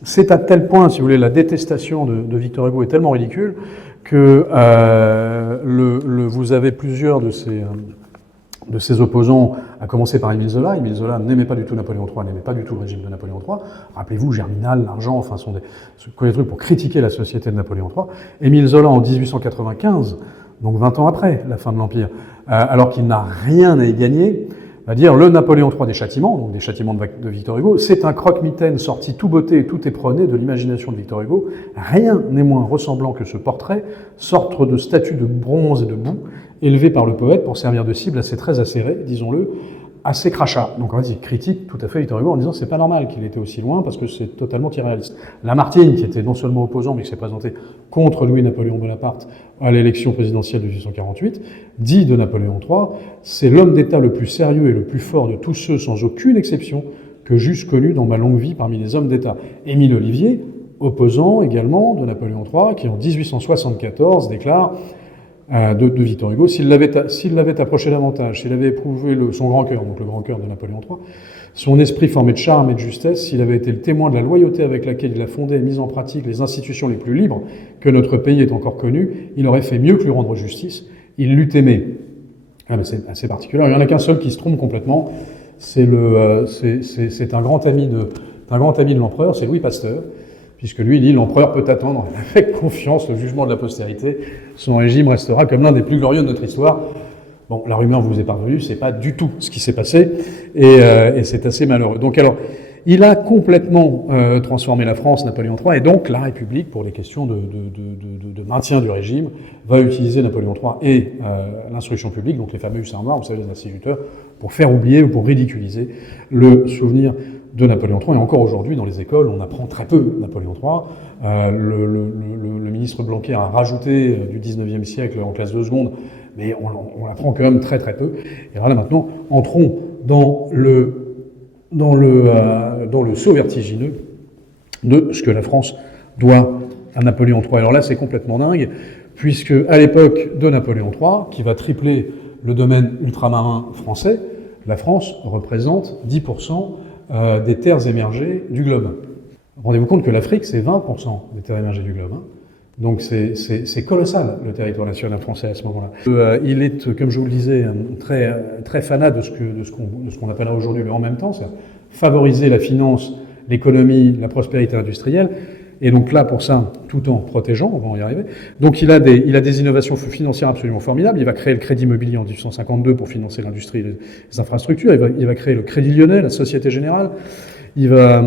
c'est à tel point, si vous voulez, la détestation de Victor Hugo est tellement ridicule que vous avez plusieurs de de ses opposants, à commencer par Émile Zola. Émile Zola n'aimait pas du tout Napoléon III, n'aimait pas du tout le régime de Napoléon III. Rappelez-vous, Germinal, l'argent, enfin, sont des trucs pour critiquer la société de Napoléon III. Émile Zola, en 1895, donc 20 ans après la fin de l'Empire, alors qu'il n'a rien à y gagner, va dire le Napoléon III des châtiments, donc des châtiments de Victor Hugo, c'est un croque-mitaine sorti tout beauté et tout éperonné de l'imagination de Victor Hugo. Rien n'est moins ressemblant que ce portrait, sorte de statue de bronze et de boue, élevé par le poète pour servir de cible à ses traits acérés, disons-le, à ses crachats. Donc on va dire critique tout à fait Victor Hugo en disant c'est pas normal qu'il était aussi loin parce que c'est totalement irréaliste. Lamartine, qui était non seulement opposant mais qui s'est présenté contre Louis-Napoléon Bonaparte à l'élection présidentielle de 1848, dit de Napoléon III, c'est l'homme d'État le plus sérieux et le plus fort de tous ceux, sans aucune exception, que j'eusse connu dans ma longue vie parmi les hommes d'État. Émile Ollivier, opposant également de Napoléon III, qui en 1874 déclare de Victor Hugo, s'il l'avait approché davantage, s'il avait éprouvé son grand cœur, donc le grand cœur de Napoléon III, son esprit formé de charme et de justesse, s'il avait été le témoin de la loyauté avec laquelle il a fondé et mis en pratique les institutions les plus libres que notre pays ait encore connues, il aurait fait mieux que lui rendre justice, il l'eût aimé. Ah, mais c'est assez particulier. Il n'y en a qu'un seul qui se trompe complètement, c'est un grand ami de l'empereur, c'est Louis Pasteur, puisque lui, il dit « L'empereur peut attendre avec confiance le jugement de la postérité. Son régime restera comme l'un des plus glorieux de notre histoire. » Bon, la rumeur vous est parvenue, c'est pas du tout ce qui s'est passé, et c'est assez malheureux. Donc alors, il a complètement transformé la France, Napoléon III, et donc la République, pour les questions de maintien du régime, va utiliser Napoléon III et l'instruction publique, donc les fameux hussards noirs, vous savez, les instituteurs, pour faire oublier ou pour ridiculiser le souvenir de Napoléon III. Et encore aujourd'hui, dans les écoles, on apprend très peu Napoléon III. Le ministre Blanquer a rajouté du 19e siècle en classe de seconde, mais on l'apprend quand même très très peu. Et voilà, maintenant, entrons dans le saut vertigineux de ce que la France doit à Napoléon III. Alors là, c'est complètement dingue, puisque à l'époque de Napoléon III, qui va tripler le domaine ultramarin français, la France représente 10% des terres émergées du globe. Rendez-vous compte que l'Afrique, c'est 20% des terres émergées du globe. Hein. Donc c'est colossal, le territoire national français à ce moment-là. Il est, comme je vous le disais, très, très fanat de ce qu'on appellera aujourd'hui le « en même temps », c'est-à-dire favoriser la finance, l'économie, la prospérité industrielle, et donc là, pour ça, tout en protégeant, on va y arriver. Donc il a des innovations financières absolument formidables. Il va créer le crédit immobilier en 1852 pour financer l'industrie et les infrastructures. Il va créer le Crédit Lyonnais, la Société Générale. Il va,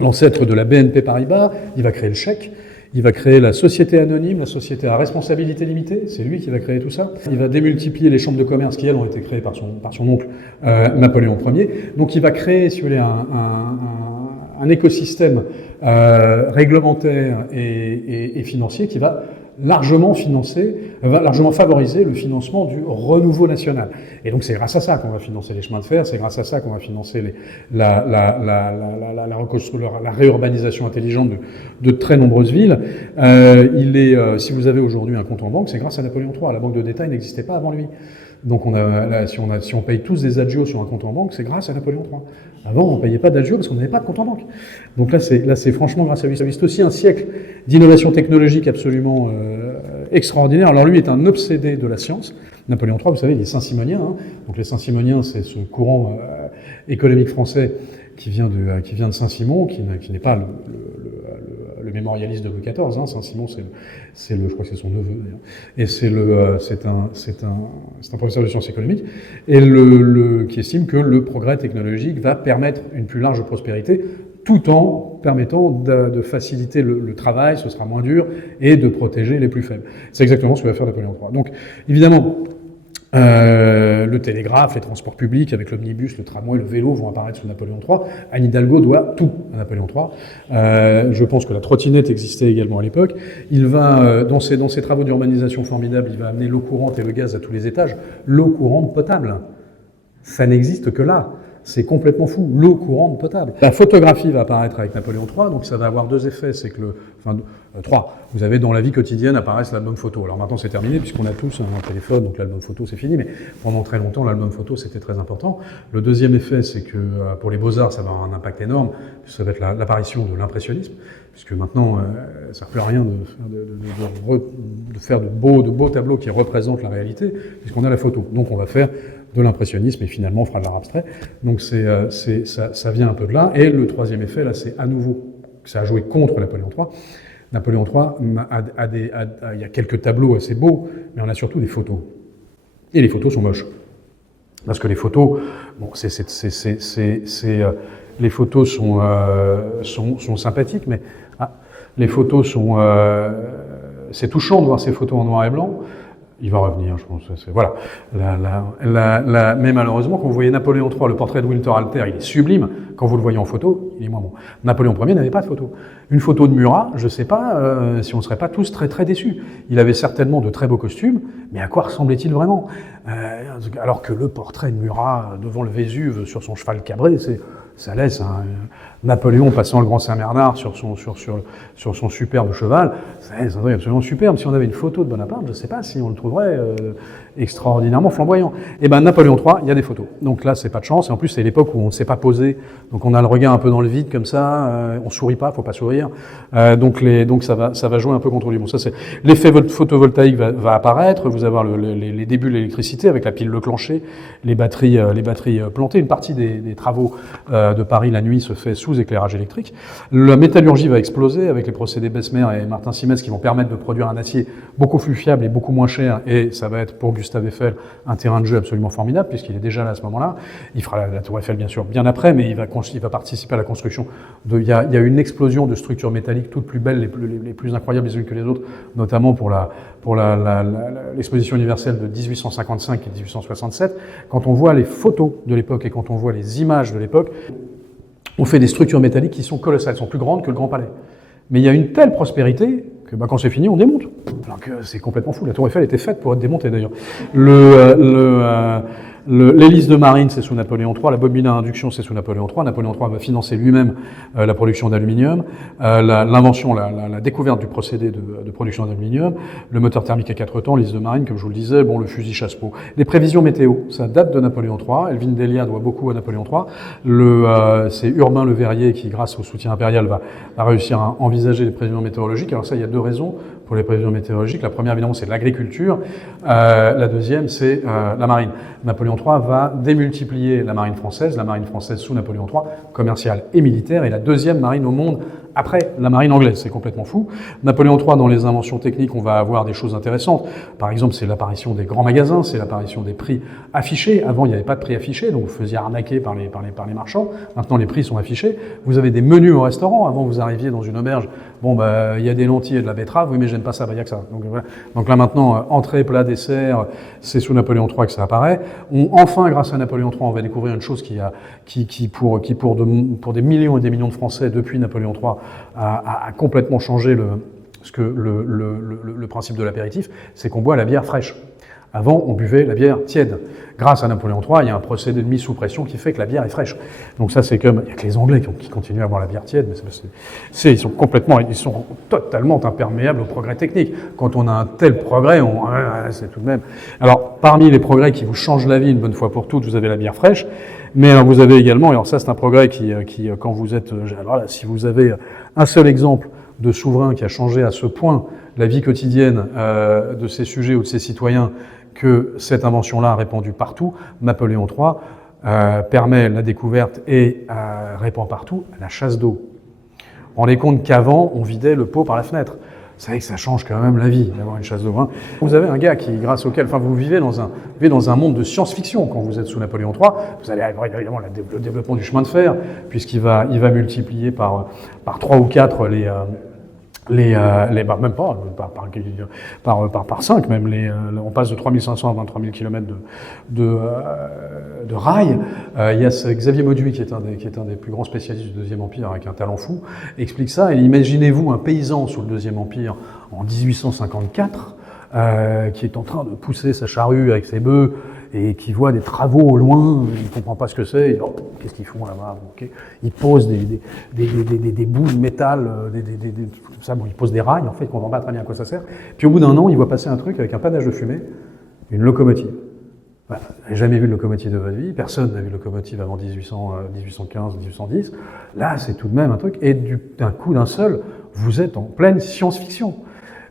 l'ancêtre de la BNP Paribas, il va créer le chèque. Il va créer la société anonyme, la société à responsabilité limitée, c'est lui qui va créer tout ça. Il va démultiplier les chambres de commerce qui, elles, ont été créées par son oncle Napoléon Ier. Donc il va créer, si vous voulez, un écosystème réglementaire et financier qui va largement favoriser le financement du renouveau national. Et donc c'est grâce à ça qu'on va financer les chemins de fer, c'est grâce à ça qu'on va financer la réurbanisation intelligente de très nombreuses villes. Si vous avez aujourd'hui un compte en banque, c'est grâce à Napoléon III. La banque de détail n'existait pas avant lui. Donc si on paye tous des agios sur un compte en banque, c'est grâce à Napoléon III. Avant, on ne payait pas d'agios parce qu'on n'avait pas de compte en banque. Donc là, c'est franchement grâce à lui. C'est aussi un siècle d'innovation technologique absolument extraordinaire. Alors lui est un obsédé de la science. Napoléon III, vous savez, il est saint-simonien. Hein. Donc les saint-simoniens, c'est ce courant économique français qui vient de Saint-Simon, qui n'est pas le mémorialiste de Louis XIV. Hein. Saint-Simon, je crois que c'est son neveu d'ailleurs. Et c'est un professeur de sciences économiques, et qui estime que le progrès technologique va permettre une plus large prospérité, tout en permettant de faciliter le travail, ce sera moins dur, et de protéger les plus faibles. C'est exactement ce que va faire Napoléon III. Donc, évidemment, le télégraphe, les transports publics avec l'omnibus, le tramway, le vélo vont apparaître sous Napoléon III. Anne Hidalgo doit tout à Napoléon III. Je pense que la trottinette existait également à l'époque. Il va, dans ses travaux d'urbanisation formidables, il va amener l'eau courante et le gaz à tous les étages. L'eau courante potable, ça n'existe que là. C'est complètement fou, l'eau courante potable. La photographie va apparaître avec Napoléon III, donc ça va avoir deux effets, c'est que trois. Vous avez dans la vie quotidienne apparaissent l'album photo. Alors maintenant c'est terminé puisqu'on a tous un téléphone, donc l'album photo c'est fini, mais pendant très longtemps l'album photo c'était très important. Le deuxième effet, c'est que pour les beaux-arts ça va avoir un impact énorme, ça va être l'apparition de l'impressionnisme, puisque maintenant ça ne sert plus à rien de faire de beaux tableaux qui représentent la réalité, puisqu'on a la photo. Donc on va faire de l'impressionnisme et finalement on fera de l'art abstrait. Donc ça vient un peu de là. Et le troisième effet, là, c'est à nouveau, ça a joué contre Napoléon III. Napoléon III il y a quelques tableaux assez beaux, mais on a surtout des photos. Et les photos sont moches. Parce que les photos, bon, les photos sont sympathiques, mais les photos sont... c'est touchant de voir ces photos en noir et blanc. Il va revenir, je pense. Voilà. Mais malheureusement, quand vous voyez Napoléon III, le portrait de Winter Halter, il est sublime. Quand vous le voyez en photo, il est moins bon. Napoléon Ier n'avait pas de photo. Une photo de Murat, je ne sais pas si on ne serait pas tous très très déçus. Il avait certainement de très beaux costumes, mais à quoi ressemblait-il vraiment alors que le portrait de Murat devant le Vésuve sur son cheval cabré, ça laisse Napoléon passant le Grand Saint-Bernard sur son superbe cheval, c'est un truc absolument superbe. Si on avait une photo de Bonaparte, je ne sais pas si on le trouverait extraordinairement flamboyant. Et ben Napoléon III, il y a des photos. Donc là, c'est pas de chance. Et en plus, c'est l'époque où on ne s'est pas posé. Donc on a le regard un peu dans le vide comme ça. On sourit pas, faut pas sourire. Donc ça va jouer un peu contre lui. Bon, ça c'est l'effet photovoltaïque va apparaître. Vous allez avoir les débuts de l'électricité avec la pile Leclanché, les batteries plantées. Une partie des travaux de Paris la nuit se fait sous éclairage électrique. La métallurgie va exploser avec les procédés Bessemer et Martin Simès qui vont permettre de produire un acier beaucoup plus fiable et beaucoup moins cher. Et ça va être pour Gustave Eiffel un terrain de jeu absolument formidable puisqu'il est déjà là à ce moment-là. Il fera la tour Eiffel bien sûr bien après, mais il va participer à la construction. Il y a une explosion de structures métalliques toutes plus belles, les plus incroyables les unes que les autres, notamment pour l'exposition universelle de 1855 et 1867. Quand on voit les photos de l'époque et quand on voit les images de l'époque, on fait des structures métalliques qui sont colossales, elles sont plus grandes que le Grand Palais. Mais il y a une telle prospérité que quand c'est fini, on démonte. Alors que c'est complètement fou. La tour Eiffel était faite pour être démontée d'ailleurs. L'hélice de marine, c'est sous Napoléon III. La bobine à induction, c'est sous Napoléon III. Napoléon III va financer lui-même la production d'aluminium, l'invention, la découverte du procédé de production d'aluminium, le moteur thermique à 4 temps, l'hélice de marine, comme je vous le disais, bon, le fusil chasse-peau. Les prévisions météo, ça date de Napoléon III. Elvin Delia doit beaucoup à Napoléon III. C'est Urbain Le Verrier qui, grâce au soutien impérial, va réussir à envisager les prévisions météorologiques. Alors ça, il y a deux raisons pour les prévisions météorologiques. La première, évidemment, c'est l'agriculture. La deuxième, c'est la marine. Napoléon III va démultiplier la marine française sous Napoléon III, commerciale et militaire, et la deuxième marine au monde après la marine anglaise. C'est complètement fou. Napoléon III, dans les inventions techniques, on va avoir des choses intéressantes. Par exemple, c'est l'apparition des grands magasins, c'est l'apparition des prix affichés. Avant, il n'y avait pas de prix affichés, donc vous faisiez arnaquer par les marchands. Maintenant, les prix sont affichés. Vous avez des menus au restaurant. Avant, vous arriviez dans une auberge, bon, il y a des lentilles et de la betterave, oui, mais j'aime pas ça, il y a que ça. Donc, voilà. Donc là, maintenant, entrée, plat, dessert, c'est sous Napoléon III que ça apparaît. Enfin, grâce à Napoléon III, on va découvrir une chose qui pour des millions et des millions de Français, depuis Napoléon III, a complètement changé le principe de l'apéritif, c'est qu'on boit la bière fraîche. Avant, on buvait la bière tiède. Grâce à Napoléon III, il y a un procédé de mise sous pression qui fait que la bière est fraîche. Donc ça, c'est comme... Il n'y a que les Anglais qui continuent à boire la bière tiède, mais ils sont totalement imperméables au progrès technique. Quand on a un tel progrès, c'est tout de même... Alors, parmi les progrès qui vous changent la vie une bonne fois pour toutes, vous avez la bière fraîche, mais alors, vous avez également, alors ça c'est un progrès qui quand vous êtes... Alors là, si vous avez un seul exemple de souverain qui a changé à ce point la vie quotidienne de ses sujets ou de ses citoyens, que cette invention-là a répandu partout, Napoléon III permet la découverte et répand partout la chasse d'eau. Vous vous rendez compte qu'avant, on vidait le pot par la fenêtre. Vous savez que ça change quand même la vie d'avoir une chasse d'eau. Hein. Vous avez un gars vous vivez dans un monde de science-fiction quand vous êtes sous Napoléon III. Vous allez avoir évidemment le développement du chemin de fer, puisqu'il va multiplier par 3 ou 4 même pas, par 5 même, on passe de 3500 à 23 000 km de rails. Il y a Xavier Mauduit, qui est un des plus grands spécialistes du Deuxième Empire, avec un talent fou, explique ça. Et imaginez-vous un paysan sous le Deuxième Empire en 1854, qui est en train de pousser sa charrue avec ses bœufs, et qui voit des travaux au loin, il ne comprend pas ce que c'est, qu'est-ce qu'ils font là-bas, okay. Ils posent des bouts de métal, ils posent des rails, en fait, on ne comprend pas très bien à quoi ça sert. Puis au bout d'un an, il voit passer un truc avec un panache de fumée, une locomotive. Voilà. Vous n'avez jamais vu de locomotive de votre vie, personne n'a vu de locomotive avant 1815, 1810. Là, c'est tout de même un truc, et d'un coup d'un seul, vous êtes en pleine science-fiction.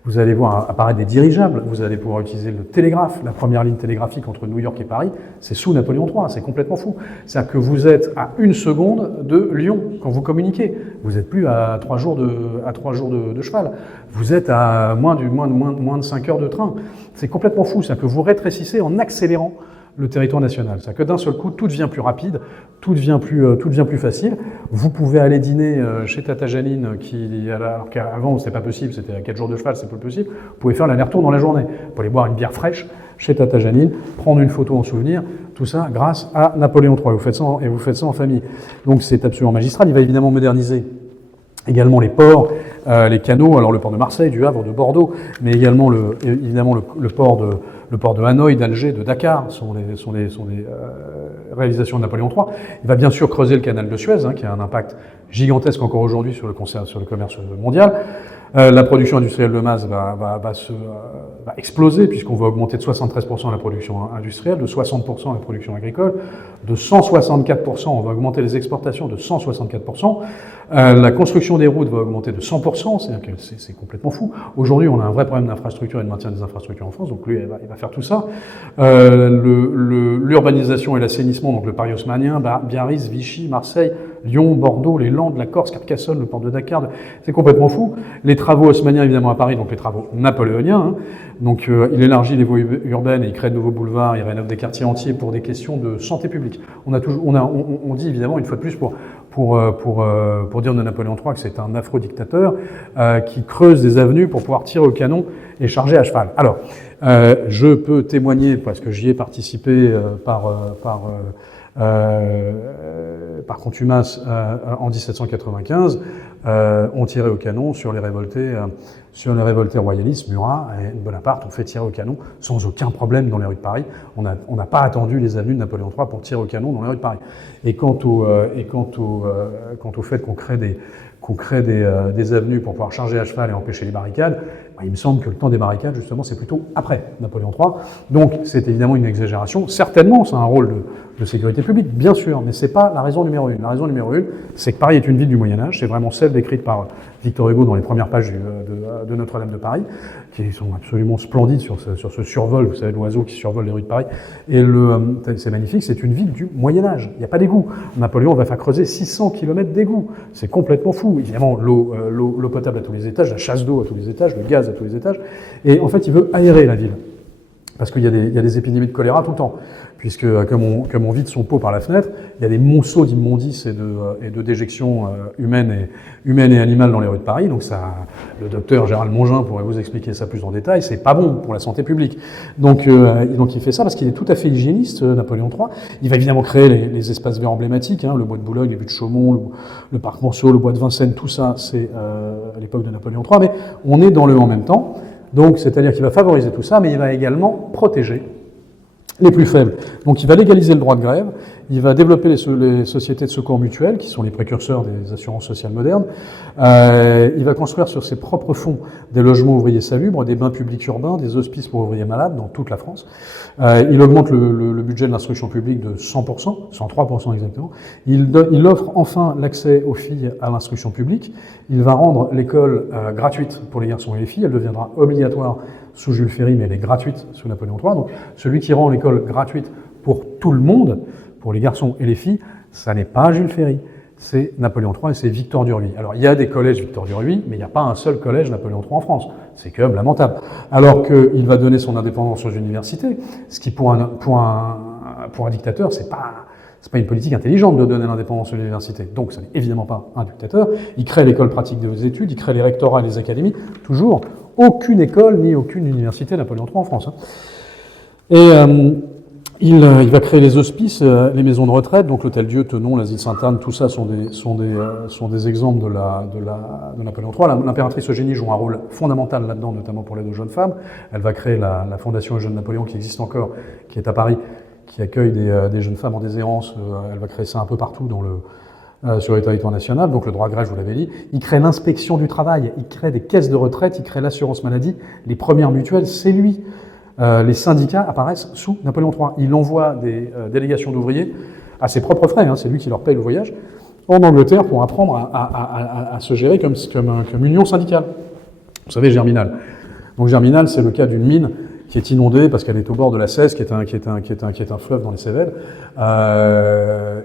Vous allez voir apparaître des dirigeables, vous allez pouvoir utiliser le télégraphe, la première ligne télégraphique entre New York et Paris, c'est sous Napoléon III, c'est complètement fou. C'est-à-dire que vous êtes à 1 seconde de Lyon quand vous communiquez. Vous n'êtes plus à 3 jours de cheval. Vous êtes à moins de 5 heures de train. C'est complètement fou, c'est-à-dire que vous rétrécissez en accélérant le territoire national. C'est-à-dire que d'un seul coup, tout devient plus rapide, tout devient plus facile. Vous pouvez aller dîner chez Tata Janine, alors qu'avant, c'était pas possible, c'était à 4 jours de cheval, c'est pas possible. Vous pouvez faire l'aller-retour dans la journée. Vous pouvez aller boire une bière fraîche chez Tata Janine, prendre une photo en souvenir, tout ça grâce à Napoléon III. Vous faites ça en famille. Donc c'est absolument magistral. Il va évidemment moderniser également les ports, les canaux, alors le port de Marseille, du Havre, de Bordeaux, mais également évidemment le port de Hanoï, d'Alger, de Dakar sont des réalisations de Napoléon III. Il va bien sûr creuser le canal de Suez, qui a un impact gigantesque encore aujourd'hui sur le commerce mondial. La production industrielle de masse va exploser, puisqu'on va augmenter de 73% la production industrielle, de 60% la production agricole, de 164%, on va augmenter les exportations de 164%. La construction des routes va augmenter de 100%, c'est-à-dire que c'est complètement fou. Aujourd'hui, on a un vrai problème d'infrastructure et de maintien des infrastructures en France, donc lui, il va faire tout ça. L'urbanisation et l'assainissement, donc le Paris haussmannien, Biarritz, Vichy, Marseille, Lyon, Bordeaux, les Landes, la Corse, Carcassonne, le port de Dakar, c'est complètement fou. Les travaux haussmanniens, évidemment, à Paris, donc les travaux napoléoniens. Donc, il élargit les voies urbaines, et il crée de nouveaux boulevards, il rénove des quartiers entiers pour des questions de santé publique. On dit évidemment, une fois de plus, pour dire de Napoléon III que c'est un afro-dictateur qui creuse des avenues pour pouvoir tirer au canon et charger à cheval. Alors, je peux témoigner, parce que j'y ai participé par contumace en 1795, on tirait au canon sur les révoltés royalistes, Murat et Bonaparte ont fait tirer au canon sans aucun problème dans les rues de Paris. On n'a pas attendu les avenues de Napoléon III pour tirer au canon dans les rues de Paris. Et quant au fait qu'on crée des avenues pour pouvoir charger à cheval et empêcher les barricades, il me semble que le temps des barricades, justement, c'est plutôt après Napoléon III. Donc, c'est évidemment une exagération. Certainement, c'est un rôle de sécurité publique, bien sûr, mais c'est pas la raison numéro 1. La raison numéro 1, c'est que Paris est une ville du Moyen-Âge. C'est vraiment celle décrite par Victor Hugo dans les premières pages de Notre-Dame de Paris, qui sont absolument splendides sur ce survol, vous savez, l'oiseau qui survole les rues de Paris. Et c'est magnifique, c'est une ville du Moyen-Âge. Il n'y a pas d'égout. Napoléon va faire creuser 600 km d'égouts. C'est complètement fou. Évidemment, l'eau potable à tous les étages, la chasse d'eau à tous les étages, le gaz à tous les étages. Et en fait, il veut aérer la ville. Parce qu'il y a des épidémies de choléra tout le temps. Puisque, comme on vide son pot par la fenêtre, il y a des monceaux d'immondices et de déjections humaines et animales dans les rues de Paris. Donc le docteur Gérald Mongin pourrait vous expliquer ça plus en détail. C'est pas bon pour la santé publique. Donc il fait ça parce qu'il est tout à fait hygiéniste, Napoléon III. Il va évidemment créer les espaces verts emblématiques, le bois de Boulogne, les buttes de Chaumont, le parc Monceau, le bois de Vincennes, tout ça, c'est à l'époque de Napoléon III. Mais on est dans le en même temps. Donc, c'est-à-dire qu'il va favoriser tout ça, mais il va également protéger les plus faibles. Donc, il va légaliser le droit de grève, il va développer les sociétés de secours mutuels, qui sont les précurseurs des assurances sociales modernes. Il va construire sur ses propres fonds des logements ouvriers salubres, des bains publics urbains, des hospices pour ouvriers malades dans toute la France. Il augmente le budget de l'instruction publique de 100%, 103% exactement. Il offre enfin l'accès aux filles à l'instruction publique. Il va rendre l'école gratuite pour les garçons et les filles. Elle deviendra obligatoire sous Jules Ferry, mais elle est gratuite sous Napoléon III. Donc, celui qui rend l'école gratuite pour tout le monde, pour les garçons et les filles, ça n'est pas Jules Ferry, c'est Napoléon III et c'est Victor Duruy. Alors, il y a des collèges Victor Duruy, mais il n'y a pas un seul collège Napoléon III en France. C'est quand même lamentable. Alors qu'il va donner son indépendance aux universités, ce qui, pour un dictateur, c'est pas une politique intelligente de donner l'indépendance aux universités. Donc, ça n'est évidemment pas un dictateur. Il crée l'école pratique des études, il crée les rectorats et les académies. Toujours, aucune école ni aucune université Napoléon III en France. Et il va créer les hospices, les maisons de retraite, donc l'Hôtel Dieu, Tenon, l'Asile Sainte-Anne, tout ça sont des exemples de Napoléon III. L'impératrice Eugénie joue un rôle fondamental là-dedans, notamment pour l'aide aux jeunes femmes. Elle va créer la Fondation Eugène Napoléon, qui existe encore, qui est à Paris, qui accueille des jeunes femmes en déshérence. Elle va créer ça un peu partout sur le territoire national, donc le droit à grève, je vous l'avais dit. Il crée l'inspection du travail, il crée des caisses de retraite, il crée l'assurance maladie, les premières mutuelles, c'est lui. Les syndicats apparaissent sous Napoléon III. Il envoie des délégations d'ouvriers à ses propres frais, c'est lui qui leur paye le voyage, en Angleterre pour apprendre à se gérer comme union syndicale. Vous savez, Germinal. Donc Germinal, c'est le cas d'une mine qui est inondée parce qu'elle est au bord de la Cèze, qui est un fleuve dans les Cévennes,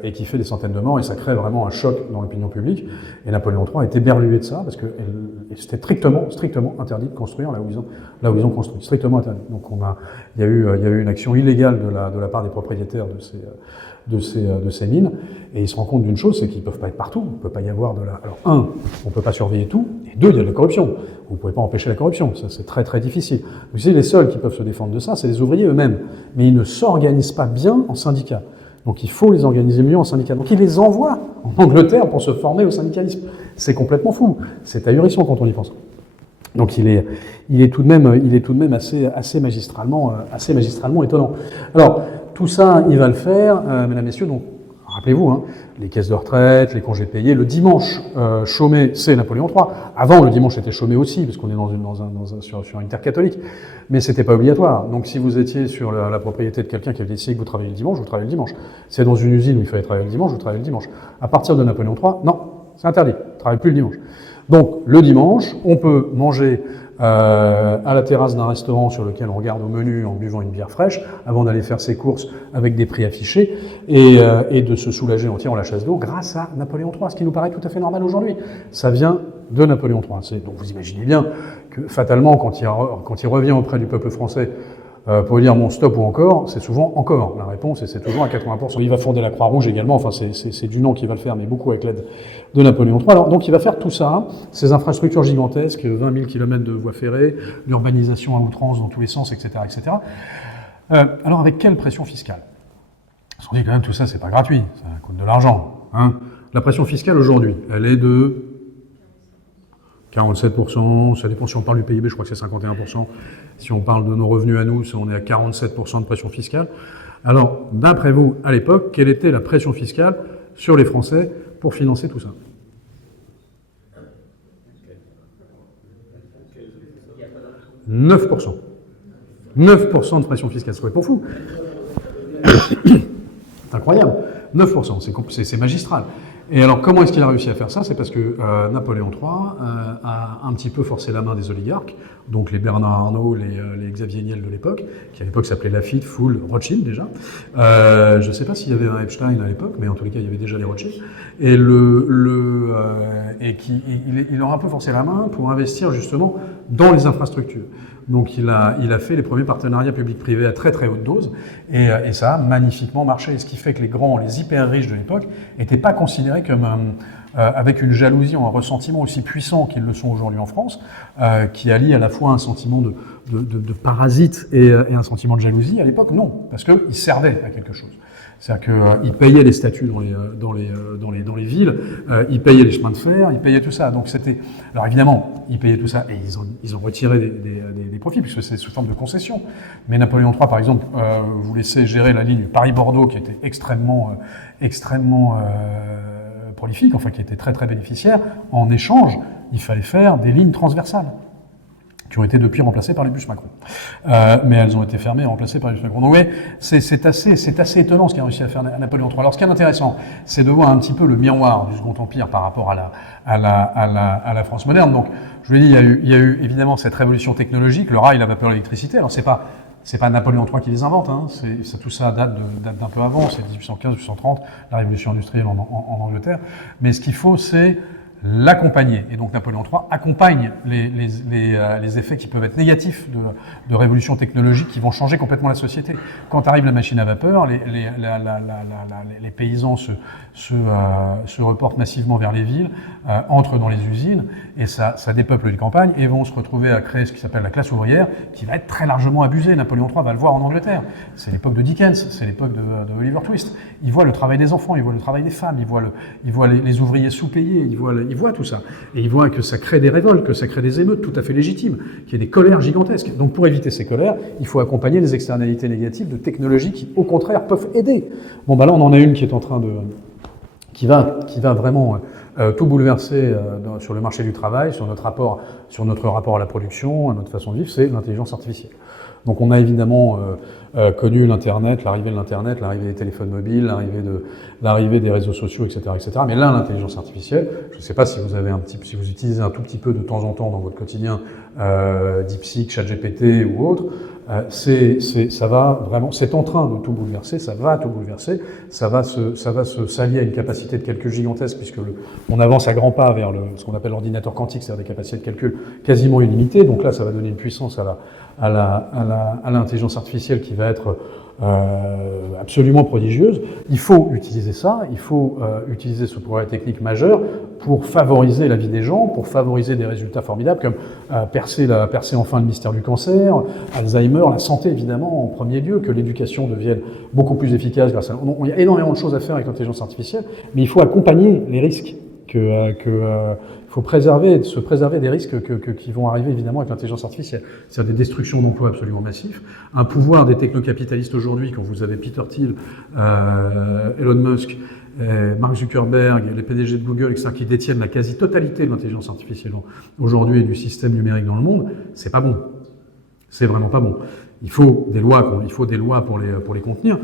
et qui fait des centaines de morts, et ça crée vraiment un choc dans l'opinion publique. Et Napoléon III est éberlué de ça, parce que c'était strictement interdit de construire là où ils ont construit, strictement interdit. Donc il y a eu une action illégale de la part des propriétaires de ces mines, et ils se rendent compte d'une chose, c'est qu'ils ne peuvent pas être partout, il ne peut pas y avoir Alors, un, on ne peut pas surveiller tout, et deux, il y a de la corruption. Vous ne pouvez pas empêcher la corruption, ça c'est très difficile. Vous savez, les seuls qui peuvent se défendre de ça, c'est les ouvriers eux-mêmes, mais ils ne s'organisent pas bien en syndicats. Donc il faut les organiser mieux en syndicats. Donc ils les envoient en Angleterre pour se former au syndicalisme. C'est complètement fou, c'est ahurissant quand on y pense. Donc il est tout de même assez magistralement étonnant. Alors tout ça, il va le faire, mesdames, messieurs. Donc rappelez-vous, hein, les caisses de retraite, les congés payés, le dimanche chômé, c'est Napoléon III. Avant, le dimanche était chômé aussi, parce qu'on est sur une terre catholique, mais c'était pas obligatoire. Donc si vous étiez sur la propriété de quelqu'un qui avait décidé que vous travaillez le dimanche, vous travaillez le dimanche. Si c'est dans une usine où il fallait travailler le dimanche, vous travaillez le dimanche. À partir de Napoléon III, non, c'est interdit, vous ne travaillez plus le dimanche. Donc le dimanche, on peut manger à la terrasse d'un restaurant sur lequel on regarde au menu en buvant une bière fraîche, avant d'aller faire ses courses avec des prix affichés, et de se soulager en tirant la chasse d'eau grâce à Napoléon III, ce qui nous paraît tout à fait normal aujourd'hui. Ça vient de Napoléon III. Donc vous imaginez bien que fatalement, quand il revient auprès du peuple français pour dire mon stop ou encore, c'est souvent encore. La réponse, et c'est toujours à 80%. Il va fonder la Croix-Rouge également, enfin c'est Dunant qui va le faire, mais beaucoup avec l'aide de Napoléon III. Alors, donc il va faire tout ça, ces infrastructures gigantesques, 20 000 km de voies ferrées, l'urbanisation à outrance dans tous les sens, etc. etc. Alors avec quelle pression fiscale? Parce qu'on dit quand même tout ça, c'est pas gratuit, ça coûte de l'argent. Hein. La pression fiscale aujourd'hui, elle est de 47%, ça dépend si on parle du PIB, je crois que c'est 51%. Si on parle de nos revenus à nous, on est à 47% de pression fiscale. Alors, d'après vous, à l'époque, quelle était la pression fiscale sur les Français pour financer tout ça? 9%. 9% de pression fiscale, c'est pas fou. C'est incroyable. 9%, c'est magistral. Et alors, comment est-ce qu'il a réussi à faire ça? C'est parce que Napoléon III a un petit peu forcé la main des oligarques, donc les Bernard Arnault, les Xavier Niel de l'époque, qui à l'époque s'appelait Lafitte, Foule, Rothschild déjà. Je ne sais pas s'il y avait un Epstein à l'époque, mais en tous les cas, il y avait déjà les Rothschild. Et il leur a un peu forcé la main pour investir justement dans les infrastructures. Donc il a fait les premiers partenariats publics-privés à très très haute dose, et ça a magnifiquement marché. Ce qui fait que les grands, les hyper riches de l'époque n'étaient pas considérés comme avec une jalousie ou un ressentiment aussi puissant qu'ils le sont aujourd'hui en France, qui allie à la fois un sentiment de parasite et un sentiment de jalousie. À l'époque, non, parce qu'ils servaient à quelque chose. C'est-à-dire qu'ils payaient les statuts dans les villes, ils payaient les chemins de fer, ils payaient tout ça. Donc c'était, alors évidemment, ils payaient tout ça et ils ont retiré des profits puisque c'est sous forme de concession. Mais Napoléon III, par exemple, vous laissait gérer la ligne Paris-Bordeaux qui était extrêmement prolifique, enfin qui était très très bénéficiaire. En échange, il fallait faire des lignes transversales, qui ont été depuis remplacées par les bus Macron. Mais elles ont été fermées et remplacées par les bus Macron. Donc oui, c'est assez étonnant ce qu'a réussi à faire Napoléon III. Alors ce qui est intéressant, c'est de voir un petit peu le miroir du Second Empire par rapport à la France moderne. Donc je vous l'ai dit, il y a eu évidemment cette révolution technologique, le rail, la vapeur, l'électricité. Alors c'est pas Napoléon III qui les invente, hein. Tout ça date d'un peu avant, c'est 1815-1830, la révolution industrielle en Angleterre. Mais ce qu'il faut, c'est l'accompagner. Et donc Napoléon III accompagne les effets qui peuvent être négatifs de révolutions technologiques qui vont changer complètement la société. Quand arrive la machine à vapeur, les paysans se reportent massivement vers les villes, entrent dans les usines, et ça dépeuple les campagnes, et vont se retrouver à créer ce qui s'appelle la classe ouvrière, qui va être très largement abusée. Napoléon III va le voir en Angleterre. C'est l'époque de Dickens, c'est l'époque de Oliver Twist. Il voit le travail des enfants, il voit le travail des femmes, il voit les ouvriers sous-payés, il voit tout ça. Et il voit que ça crée des révoltes, que ça crée des émeutes tout à fait légitimes, qu'il y a des colères gigantesques. Donc pour éviter ces colères, il faut accompagner les externalités négatives de technologies qui, au contraire, peuvent aider. Bon, là, on en a une qui est en train qui va vraiment tout bouleverser sur le marché du travail, sur notre rapport à la production, à notre façon de vivre, c'est l'intelligence artificielle. Donc on a évidemment connu l'Internet, l'arrivée de l'Internet, l'arrivée des téléphones mobiles, l'arrivée des réseaux sociaux, etc., etc. Mais là, l'intelligence artificielle, je ne sais pas si si vous utilisez un tout petit peu de temps en temps dans votre quotidien DeepSeek, ChatGPT ou autre, ça va vraiment, c'est en train de tout bouleverser, ça va tout bouleverser, ça va se s'allier à une capacité de calcul gigantesque puisque on avance à grands pas vers ce qu'on appelle l'ordinateur quantique, c'est-à-dire des capacités de calcul quasiment illimitées. Donc là, ça va donner une puissance à l'intelligence artificielle qui va être absolument prodigieuse. Il faut utiliser ça, il faut utiliser ce progrès technique majeur pour favoriser la vie des gens, pour favoriser des résultats formidables comme percer enfin le mystère du cancer, Alzheimer, la santé évidemment en premier lieu, que l'éducation devienne beaucoup plus efficace grâce à... Il y a énormément de choses à faire avec l'intelligence artificielle, mais il faut accompagner les risques il faut se préserver des risques qui vont arriver évidemment avec l'intelligence artificielle. C'est-à-dire des destructions d'emplois absolument massifs, un pouvoir des technocapitalistes aujourd'hui, quand vous avez Peter Thiel, Elon Musk, Mark Zuckerberg, les PDG de Google, etc., qui détiennent la quasi-totalité de l'intelligence artificielle aujourd'hui et du système numérique dans le monde, c'est pas bon. C'est vraiment pas bon. Il faut des lois pour les contenir.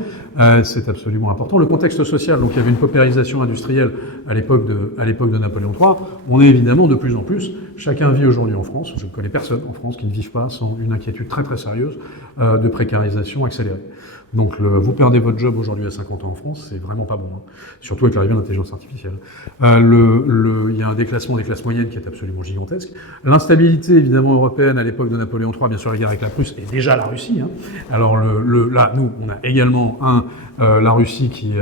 C'est absolument important. Le contexte social, donc il y avait une paupérisation industrielle à l'époque de Napoléon III. On est évidemment de plus en plus. Chacun vit aujourd'hui en France. Je ne connais personne en France qui ne vive pas sans une inquiétude très très sérieuse de précarisation accélérée. Donc vous perdez votre job aujourd'hui à 50 ans en France, c'est vraiment pas bon, hein. Surtout avec l'arrivée de l'intelligence artificielle. Il y a un déclassement des classes moyennes qui est absolument gigantesque. L'instabilité évidemment européenne à l'époque de Napoléon III, bien sûr la guerre avec la Prusse et déjà la Russie, hein. Alors là, nous, on a également la Russie qui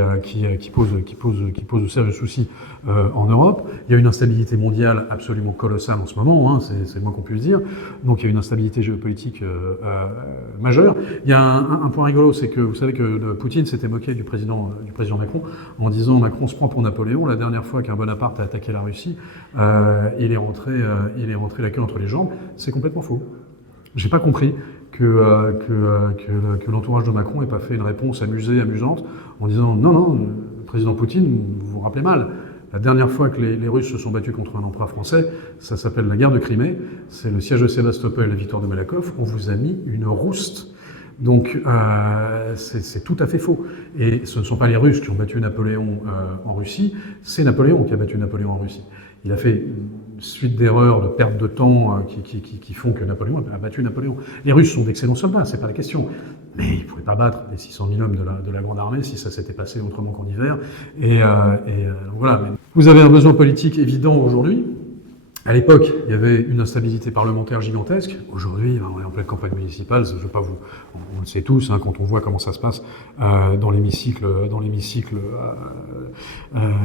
pose de sérieux soucis en Europe. Il y a une instabilité mondiale absolument colossale en ce moment, hein, c'est le moins qu'on puisse dire. Donc il y a une instabilité géopolitique majeure. Il y a un point rigolo, c'est que vous savez que Poutine s'était moqué du président Macron en disant Macron se prend pour Napoléon. La dernière fois qu'un Bonaparte a attaqué la Russie, il est rentré la queue entre les jambes. C'est complètement faux. J'ai pas compris que l'entourage de Macron n'ait pas fait une réponse amusante en disant non, le président Poutine, vous vous rappelez mal. La dernière fois que les Russes se sont battus contre un empereur français, ça s'appelle la guerre de Crimée, c'est le siège de Sébastopol et la victoire de Malakoff, on vous a mis une rouste. Donc c'est tout à fait faux. Et ce ne sont pas les Russes qui ont battu Napoléon en Russie, c'est Napoléon qui a battu Napoléon en Russie. Il a fait une suite d'erreurs, de pertes de temps qui font que Napoléon a battu Napoléon. Les Russes sont d'excellents soldats, c'est pas la question. Mais ils ne pouvaient pas battre les 600 000 hommes de la Grande Armée si ça s'était passé autrement qu'en hiver. Voilà. Mais vous avez un besoin politique évident aujourd'hui. À l'époque, il y avait une instabilité parlementaire gigantesque. Aujourd'hui, on est en pleine campagne municipale. Je veux pas on le sait tous, hein, quand on voit comment ça se passe dans l'hémicycle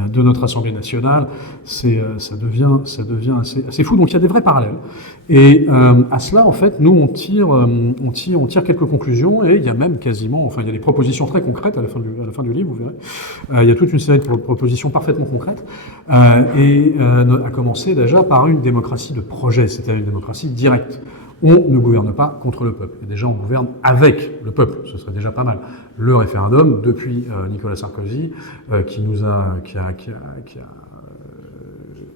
de notre Assemblée nationale, ça devient assez fou. Donc il y a des vrais parallèles. Et à cela, en fait, nous on tire quelques conclusions. Et il y a même quasiment, il y a des propositions très concrètes à la fin du livre, vous verrez. Il y a toute une série de propositions parfaitement concrètes. À commencer déjà par une démocratie de projet, c'est-à-dire une démocratie directe. On ne gouverne pas contre le peuple. Et déjà, on gouverne avec le peuple. Ce serait déjà pas mal. Le référendum, depuis Nicolas Sarkozy, qui a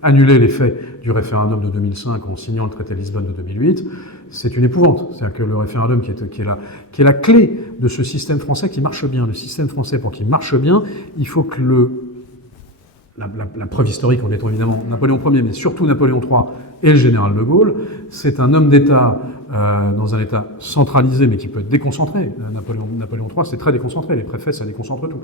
annulé l'effet du référendum de 2005 en signant le traité de Lisbonne de 2008, c'est une épouvante. C'est-à-dire que le référendum qui est la clé de ce système français qui marche bien. Le système français, pour qu'il marche bien, il faut que la preuve historique en étant évidemment Napoléon Ier, mais surtout Napoléon III et le général de Gaulle, c'est un homme d'État dans un État centralisé, mais qui peut être déconcentré. Napoléon III, c'est très déconcentré. Les préfets, ça déconcentre tout.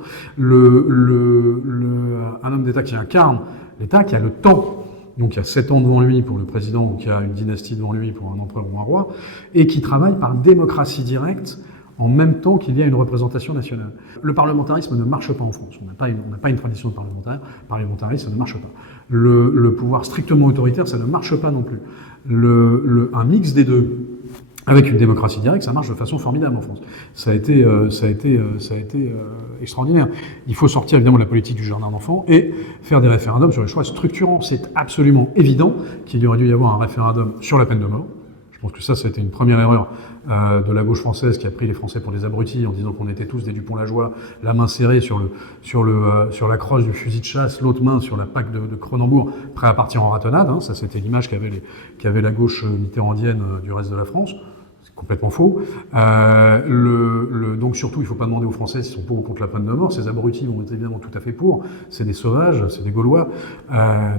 Un homme d'État qui incarne l'État, qui a le temps, donc il y a 7 ans devant lui pour le président, ou qui a une dynastie devant lui pour un empereur ou un roi, et qui travaille par démocratie directe, en même temps qu'il y a une représentation nationale. Le parlementarisme ne marche pas en France. On n'a pas une tradition de parlementarisme, ça ne marche pas. Le pouvoir strictement autoritaire, ça ne marche pas non plus. Un mix des deux, avec une démocratie directe, ça marche de façon formidable en France. Ça a été extraordinaire. Il faut sortir évidemment de la politique du jardin d'enfants et faire des référendums sur les choix structurants. C'est absolument évident qu'il y aurait dû y avoir un référendum sur la peine de mort. Je pense que ça a été une première erreur de la gauche française qui a pris les Français pour des abrutis en disant qu'on était tous des Dupont-Lajoie, la main serrée sur la crosse du fusil de chasse, l'autre main sur la PAC de Cronenbourg, prêt à partir en ratonnade. Hein. Ça, c'était l'image qu'avait la gauche mitterrandienne du reste de la France. C'est complètement faux. Donc surtout, il ne faut pas demander aux Français s'ils sont pour ou contre la peine de mort. Ces abrutis vont être évidemment tout à fait pour. C'est des sauvages, c'est des Gaulois.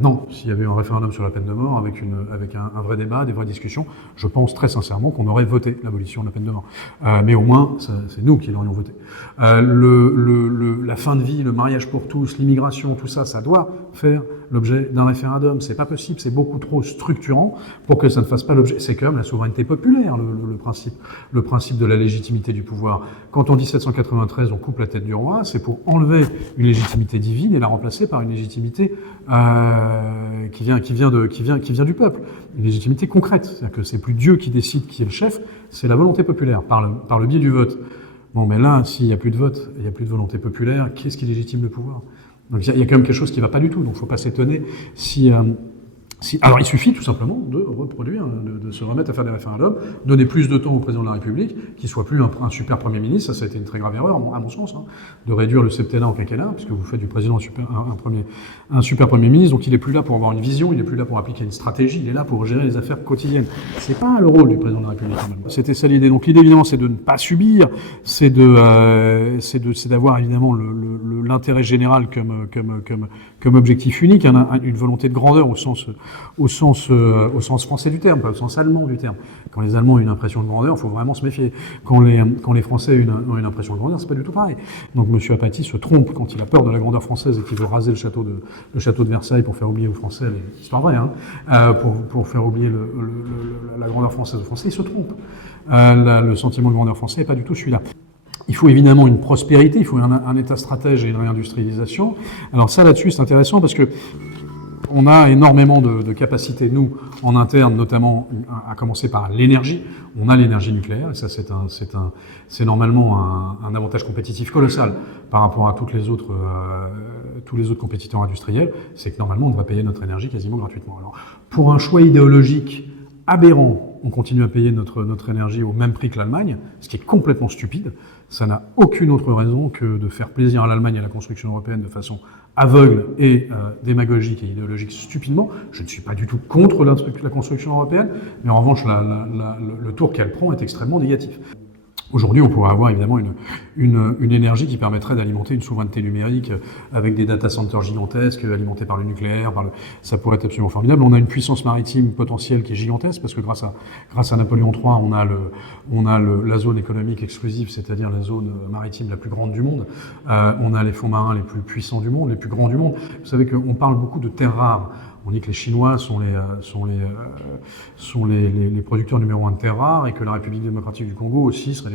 Non, s'il y avait eu un référendum sur la peine de mort avec un vrai débat, des vraies discussions, je pense très sincèrement qu'on aurait voté l'abolition de la peine de mort. Mais au moins, c'est nous qui l'aurions voté. La fin de vie, le mariage pour tous, l'immigration, tout ça, ça doit faire l'objet d'un référendum. C'est pas possible, c'est beaucoup trop structurant pour que ça ne fasse pas l'objet. C'est quand même la souveraineté populaire, le principe de la légitimité du pouvoir. Quand en 1793 on coupe la tête du roi, c'est pour enlever une légitimité divine et la remplacer par une légitimité qui vient du peuple, une légitimité concrète. C'est-à-dire que c'est plus Dieu qui décide qui est le chef, c'est la volonté populaire par le biais du vote. Bon, mais là, s'il n'y a plus de vote, il n'y a plus de volonté populaire, qui est-ce qui légitime le pouvoir? Donc il y a quand même quelque chose qui ne va pas du tout. Donc il ne faut pas s'étonner alors il suffit tout simplement de reproduire, de se remettre à faire des référendums, donner plus de temps au président de la République, qu'il soit plus un super Premier ministre. Ça a été une très grave erreur, à mon sens, hein, de réduire le septennat en quinquennat, puisque vous faites du président un super Premier ministre. Donc il n'est plus là pour avoir une vision, il n'est plus là pour appliquer une stratégie, il est là pour gérer les affaires quotidiennes. C'est pas le rôle du président de la République. C'était ça l'idée. Donc l'idée évidemment, c'est de ne pas subir, c'est d'avoir évidemment l'intérêt général comme objectif unique, une volonté de grandeur au sens français du terme, pas au sens allemand du terme. Quand les Allemands ont une impression de grandeur, il faut vraiment se méfier. Quand les Français ont une impression de grandeur, c'est pas du tout pareil. Donc M. Apathy se trompe quand il a peur de la grandeur française et qu'il veut raser le château de Versailles pour faire oublier aux Français, l'histoire vraie, hein, pour faire oublier la grandeur française aux Français, il se trompe. Le sentiment de grandeur français n'est pas du tout celui-là. Il faut évidemment une prospérité, il faut un État stratège et une réindustrialisation. Alors ça, là-dessus, c'est intéressant parce que on a énormément de capacités, nous, en interne, notamment, à commencer par l'énergie. On a l'énergie nucléaire, et ça, c'est normalement un avantage compétitif colossal par rapport à tous les autres compétiteurs industriels. C'est que normalement, on devrait payer notre énergie quasiment gratuitement. Alors, pour un choix idéologique aberrant, on continue à payer notre énergie au même prix que l'Allemagne, ce qui est complètement stupide. Ça n'a aucune autre raison que de faire plaisir à l'Allemagne et à la construction européenne de façon aveugle et démagogique et idéologique stupidement. Je ne suis pas du tout contre la construction européenne, mais en revanche, le tour qu'elle prend est extrêmement négatif. Aujourd'hui, on pourrait avoir évidemment une énergie qui permettrait d'alimenter une souveraineté numérique avec des data centers gigantesques alimentés par le nucléaire. Ça pourrait être absolument formidable. On a une puissance maritime potentielle qui est gigantesque parce que grâce à Napoléon III, on a la zone économique exclusive, c'est-à-dire la zone maritime la plus grande du monde. On a les fonds marins les plus puissants du monde, les plus grands du monde. Vous savez qu'on parle beaucoup de terres rares. On dit que les Chinois sont les producteurs numéro 1 de terres rares et que la République démocratique du Congo aussi serait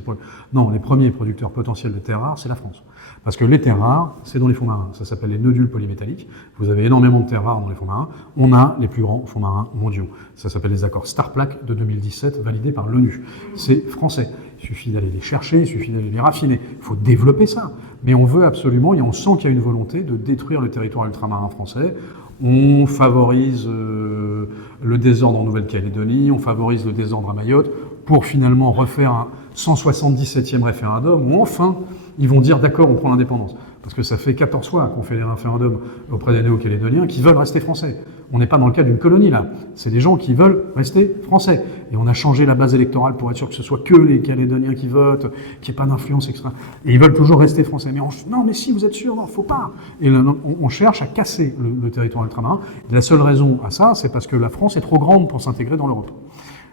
Non, les premiers producteurs potentiels de terres rares, c'est la France. Parce que les terres rares, c'est dans les fonds marins. Ça s'appelle les nodules polymétalliques. Vous avez énormément de terres rares dans les fonds marins. On a les plus grands fonds marins mondiaux. Ça s'appelle les accords Star-Plaque de 2017, validés par l'ONU. C'est français. Il suffit d'aller les chercher, il suffit d'aller les raffiner. Il faut développer ça. Mais on veut absolument, et on sent qu'il y a une volonté de détruire le territoire ultramarin français. On favorise le désordre en Nouvelle-Calédonie, on favorise le désordre à Mayotte, pour finalement refaire un 177e référendum, où enfin, ils vont dire d'accord, on prend l'indépendance. Parce que ça fait 14 fois qu'on fait des référendums auprès des Néo-Calédoniens qui veulent rester français. On n'est pas dans le cas d'une colonie, là. C'est des gens qui veulent rester français. Et on a changé la base électorale pour être sûr que ce soit que les Calédoniens qui votent, qu'il n'y ait pas d'influence, etc. Et ils veulent toujours rester français. Mais non, mais si, vous êtes sûr, non, faut pas. Et là, on cherche à casser le territoire ultramarin. Et la seule raison à ça, c'est parce que la France est trop grande pour s'intégrer dans l'Europe.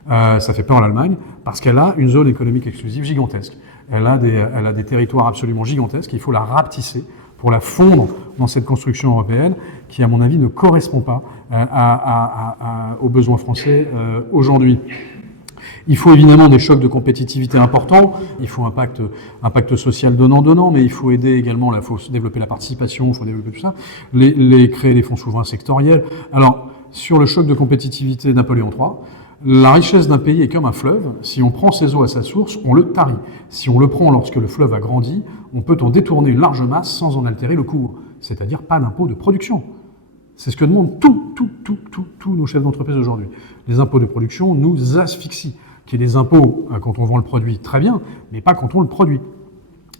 Ça fait peur à l'Allemagne, parce qu'elle a une zone économique exclusive gigantesque. Elle a des territoires absolument gigantesques. Il faut la rapetisser pour la fondre dans cette construction européenne qui, à mon avis, ne correspond pas aux besoins français aujourd'hui. Il faut évidemment des chocs de compétitivité importants, il faut un pacte social donnant-donnant, mais il faut aider également, il faut développer la participation, il faut développer tout ça, créer des fonds souverains sectoriels. Alors, sur le choc de compétitivité Napoléon III, la richesse d'un pays est comme un fleuve. Si on prend ses eaux à sa source, on le tarit. Si on le prend lorsque le fleuve a grandi, on peut en détourner une large masse sans en altérer le cours. C'est-à-dire pas d'impôt de production. C'est ce que demandent tous nos chefs d'entreprise aujourd'hui. Les impôts de production nous asphyxient. qu'il y ait des impôts quand on vend le produit, très bien, mais pas quand on le produit.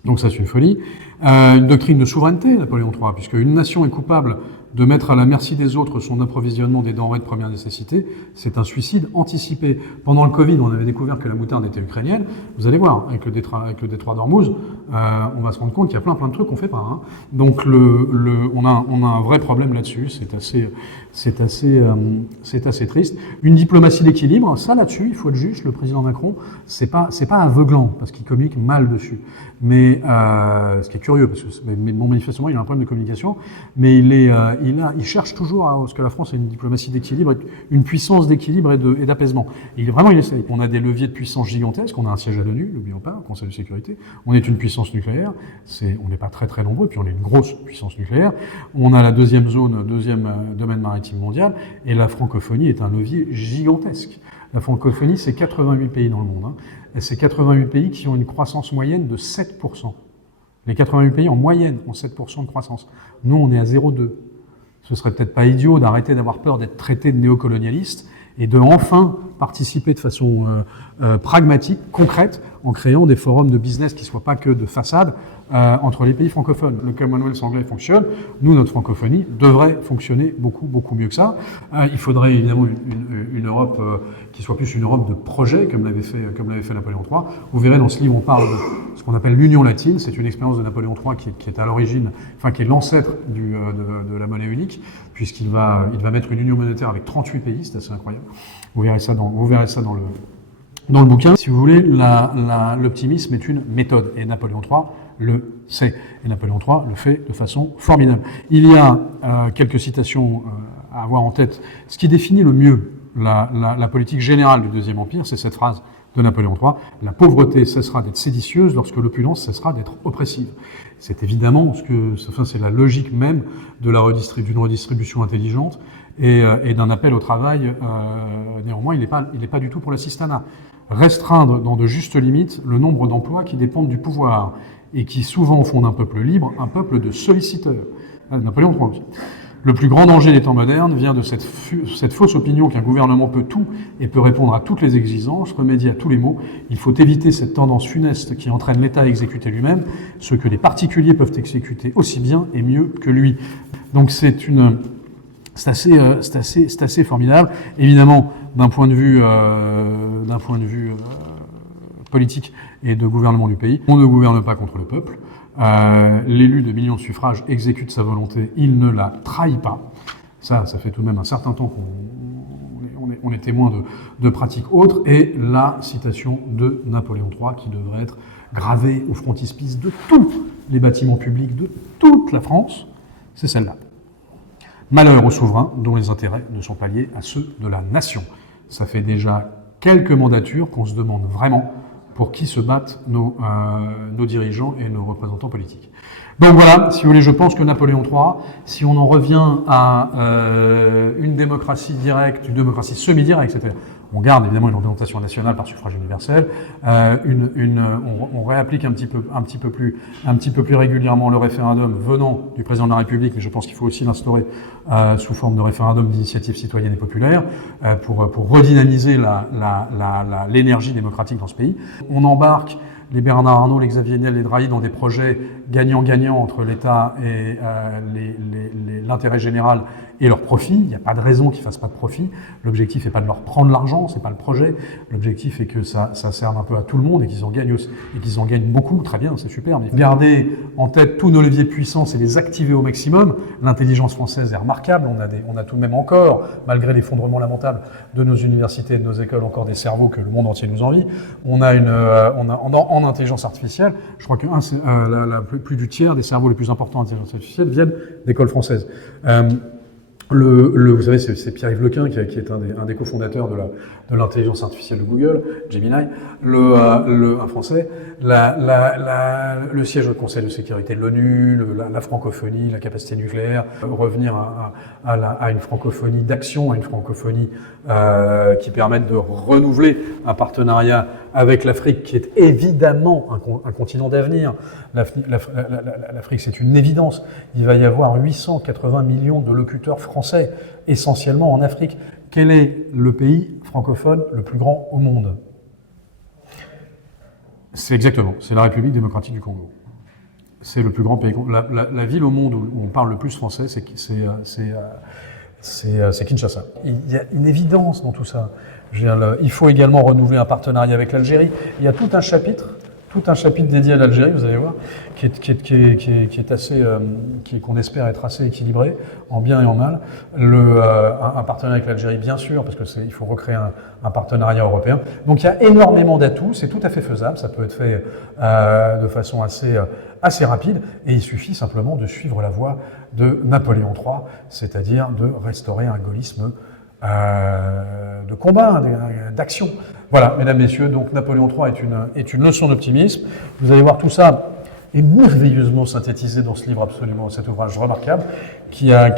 Donc ça, c'est une folie. Une doctrine de souveraineté, Napoléon III, puisque une nation est coupable de mettre à la merci des autres son approvisionnement des denrées de première nécessité, c'est un suicide anticipé. Pendant le Covid, on avait découvert que la moutarde était ukrainienne. Vous allez voir, avec le détroit d'Ormuz, on va se rendre compte qu'il y a plein de trucs qu'on fait pas. Hein. Donc on a un vrai problème là-dessus. C'est assez triste. Une diplomatie d'équilibre, ça là-dessus, il faut être juste. Le président Macron, c'est pas aveuglant parce qu'il communique mal dessus. Mais ce qui est curieux, parce que bon, manifestement, il a un problème de communication, mais il cherche toujours à ce que la France ait une diplomatie d'équilibre, une puissance d'équilibre et d'apaisement. Vraiment, il essaye. On a des leviers de puissance gigantesques. On a un siège à l'ONU, n'oublions pas, au Conseil de sécurité. On est une puissance nucléaire. On n'est pas très nombreux, puis on est une grosse puissance nucléaire. On a la deuxième domaine maritime mondial, et la francophonie est un levier gigantesque. La francophonie, c'est 88 pays dans le monde. Hein. Et c'est 88 pays qui ont une croissance moyenne de 7%. Les 88 pays en moyenne ont 7% de croissance. Nous, on est à 0,2. Ce serait peut-être pas idiot d'arrêter d'avoir peur d'être traité de néocolonialiste et de enfin participer de façon pragmatique, concrète, en créant des forums de business qui ne soient pas que de façade entre les pays francophones. Le Commonwealth anglais fonctionne, nous, notre francophonie devrait fonctionner beaucoup mieux que ça. Il faudrait évidemment une Europe qui soit plus une Europe de projet, comme l'avait fait Napoléon III. Vous verrez dans ce livre, on parle de ce qu'on appelle l'Union latine. C'est une expérience de Napoléon III qui est à l'origine, enfin qui est l'ancêtre de la monnaie unique, puisqu'il va mettre une union monétaire avec 38 pays, c'est assez incroyable. Vous verrez ça dans le bouquin. Si vous voulez, l'optimisme est une méthode, et Napoléon III le sait. Et Napoléon III le fait de façon formidable. Il y a quelques citations à avoir en tête. Ce qui définit le mieux la politique générale du Deuxième Empire, c'est cette phrase de Napoléon III. La pauvreté cessera d'être séditieuse lorsque l'opulence cessera d'être oppressive. C'est évidemment c'est la logique même d'une redistribution intelligente et d'un appel au travail. Néanmoins, il n'est pas du tout pour l'assistanat. Restreindre dans de justes limites le nombre d'emplois qui dépendent du pouvoir et qui souvent font d'un peuple libre un peuple de solliciteurs. Napoléon III aussi. Le plus grand danger des temps modernes vient de cette fausse opinion qu'un gouvernement peut tout et peut répondre à toutes les exigences, remédier à tous les maux. Il faut éviter cette tendance funeste qui entraîne l'État à exécuter lui-même ce que les particuliers peuvent exécuter aussi bien et mieux que lui. Donc c'est assez formidable. Évidemment, d'un point de vue politique et de gouvernement du pays, on ne gouverne pas contre le peuple. L'élu de millions de suffrages exécute sa volonté, il ne la trahit pas. Ça fait tout de même un certain temps qu'on est témoin de pratiques autres. Et la citation de Napoléon III, qui devrait être gravée au frontispice de tous les bâtiments publics de toute la France, c'est celle-là. Malheur aux souverains dont les intérêts ne sont pas liés à ceux de la nation. Ça fait déjà quelques mandatures qu'on se demande vraiment pour qui se battent nos dirigeants et nos représentants politiques. Donc voilà, si vous voulez, je pense que Napoléon III, si on en revient à une démocratie directe, une démocratie semi-directe, c'est-à-dire on garde évidemment une représentation nationale par suffrage universel, on réapplique un petit peu plus régulièrement le référendum venant du président de la République, mais je pense qu'il faut aussi l'instaurer sous forme de référendum d'initiative citoyenne et populaire pour redynamiser l'énergie démocratique dans ce pays. On embarque les Bernard Arnault, les Xavier Niel, les Drahi dans des projets gagnant-gagnant entre l'État et l'intérêt général et leur profit. Il n'y a pas de raison qu'ils ne fassent pas de profit. L'objectif n'est pas de leur prendre l'argent, c'est pas le projet. L'objectif est que ça serve un peu à tout le monde et qu'ils en gagnent beaucoup. Très bien, c'est super. Mais garder en tête tous nos leviers de puissance et les activer au maximum. L'intelligence française est remarquable. On a tout de même encore, malgré l'effondrement lamentable de nos universités et de nos écoles, encore des cerveaux que le monde entier nous envie. On a en intelligence artificielle, je crois que plus du tiers des cerveaux les plus importants en intelligence artificielle viennent d'écoles françaises. Vous savez, c'est Pierre-Yves Lequin qui est un des cofondateurs de l'intelligence artificielle de Google, Gemini, un Français. Le siège au Conseil de sécurité de l'ONU, la francophonie, la capacité nucléaire, revenir à une francophonie d'action, à une francophonie qui permette de renouveler un partenariat avec l'Afrique, qui est évidemment un continent d'avenir. L'Afrique, c'est une évidence. Il va y avoir 880 millions de locuteurs français, essentiellement en Afrique. Quel est le pays francophone le plus grand au monde? C'est exactement, c'est la République démocratique du Congo. C'est le plus grand pays. La ville au monde où on parle le plus français, c'est Kinshasa. Il y a une évidence dans tout ça. Il faut également renouveler un partenariat avec l'Algérie. Il y a tout un chapitre dédié à l'Algérie, vous allez voir, qu'on espère être assez équilibré, en bien et en mal. Un partenariat avec l'Algérie, bien sûr, parce qu'il faut recréer un partenariat européen. Donc il y a énormément d'atouts, c'est tout à fait faisable, ça peut être fait de façon assez rapide, et il suffit simplement de suivre la voie de Napoléon III, c'est-à-dire de restaurer un gaullisme de combat, d'action. Voilà, mesdames, messieurs, donc Napoléon III est une leçon d'optimisme. Vous allez voir tout ça est merveilleusement synthétisé dans ce livre absolument, cet ouvrage remarquable, qui a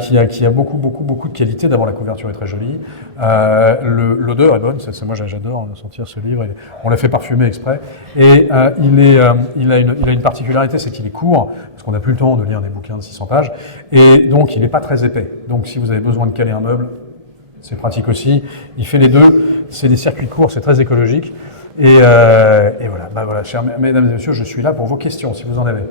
beaucoup de qualité. D'abord, la couverture est très jolie, l'odeur est bonne, moi j'adore sentir ce livre, on l'a fait parfumer exprès, et il a une particularité, c'est qu'il est court, parce qu'on n'a plus le temps de lire des bouquins de 600 pages, et donc il n'est pas très épais. Donc si vous avez besoin de caler un meuble, c'est pratique aussi. Il fait les deux. C'est des circuits courts, c'est très écologique. Et voilà. Chers mesdames et messieurs, je suis là pour vos questions, si vous en avez.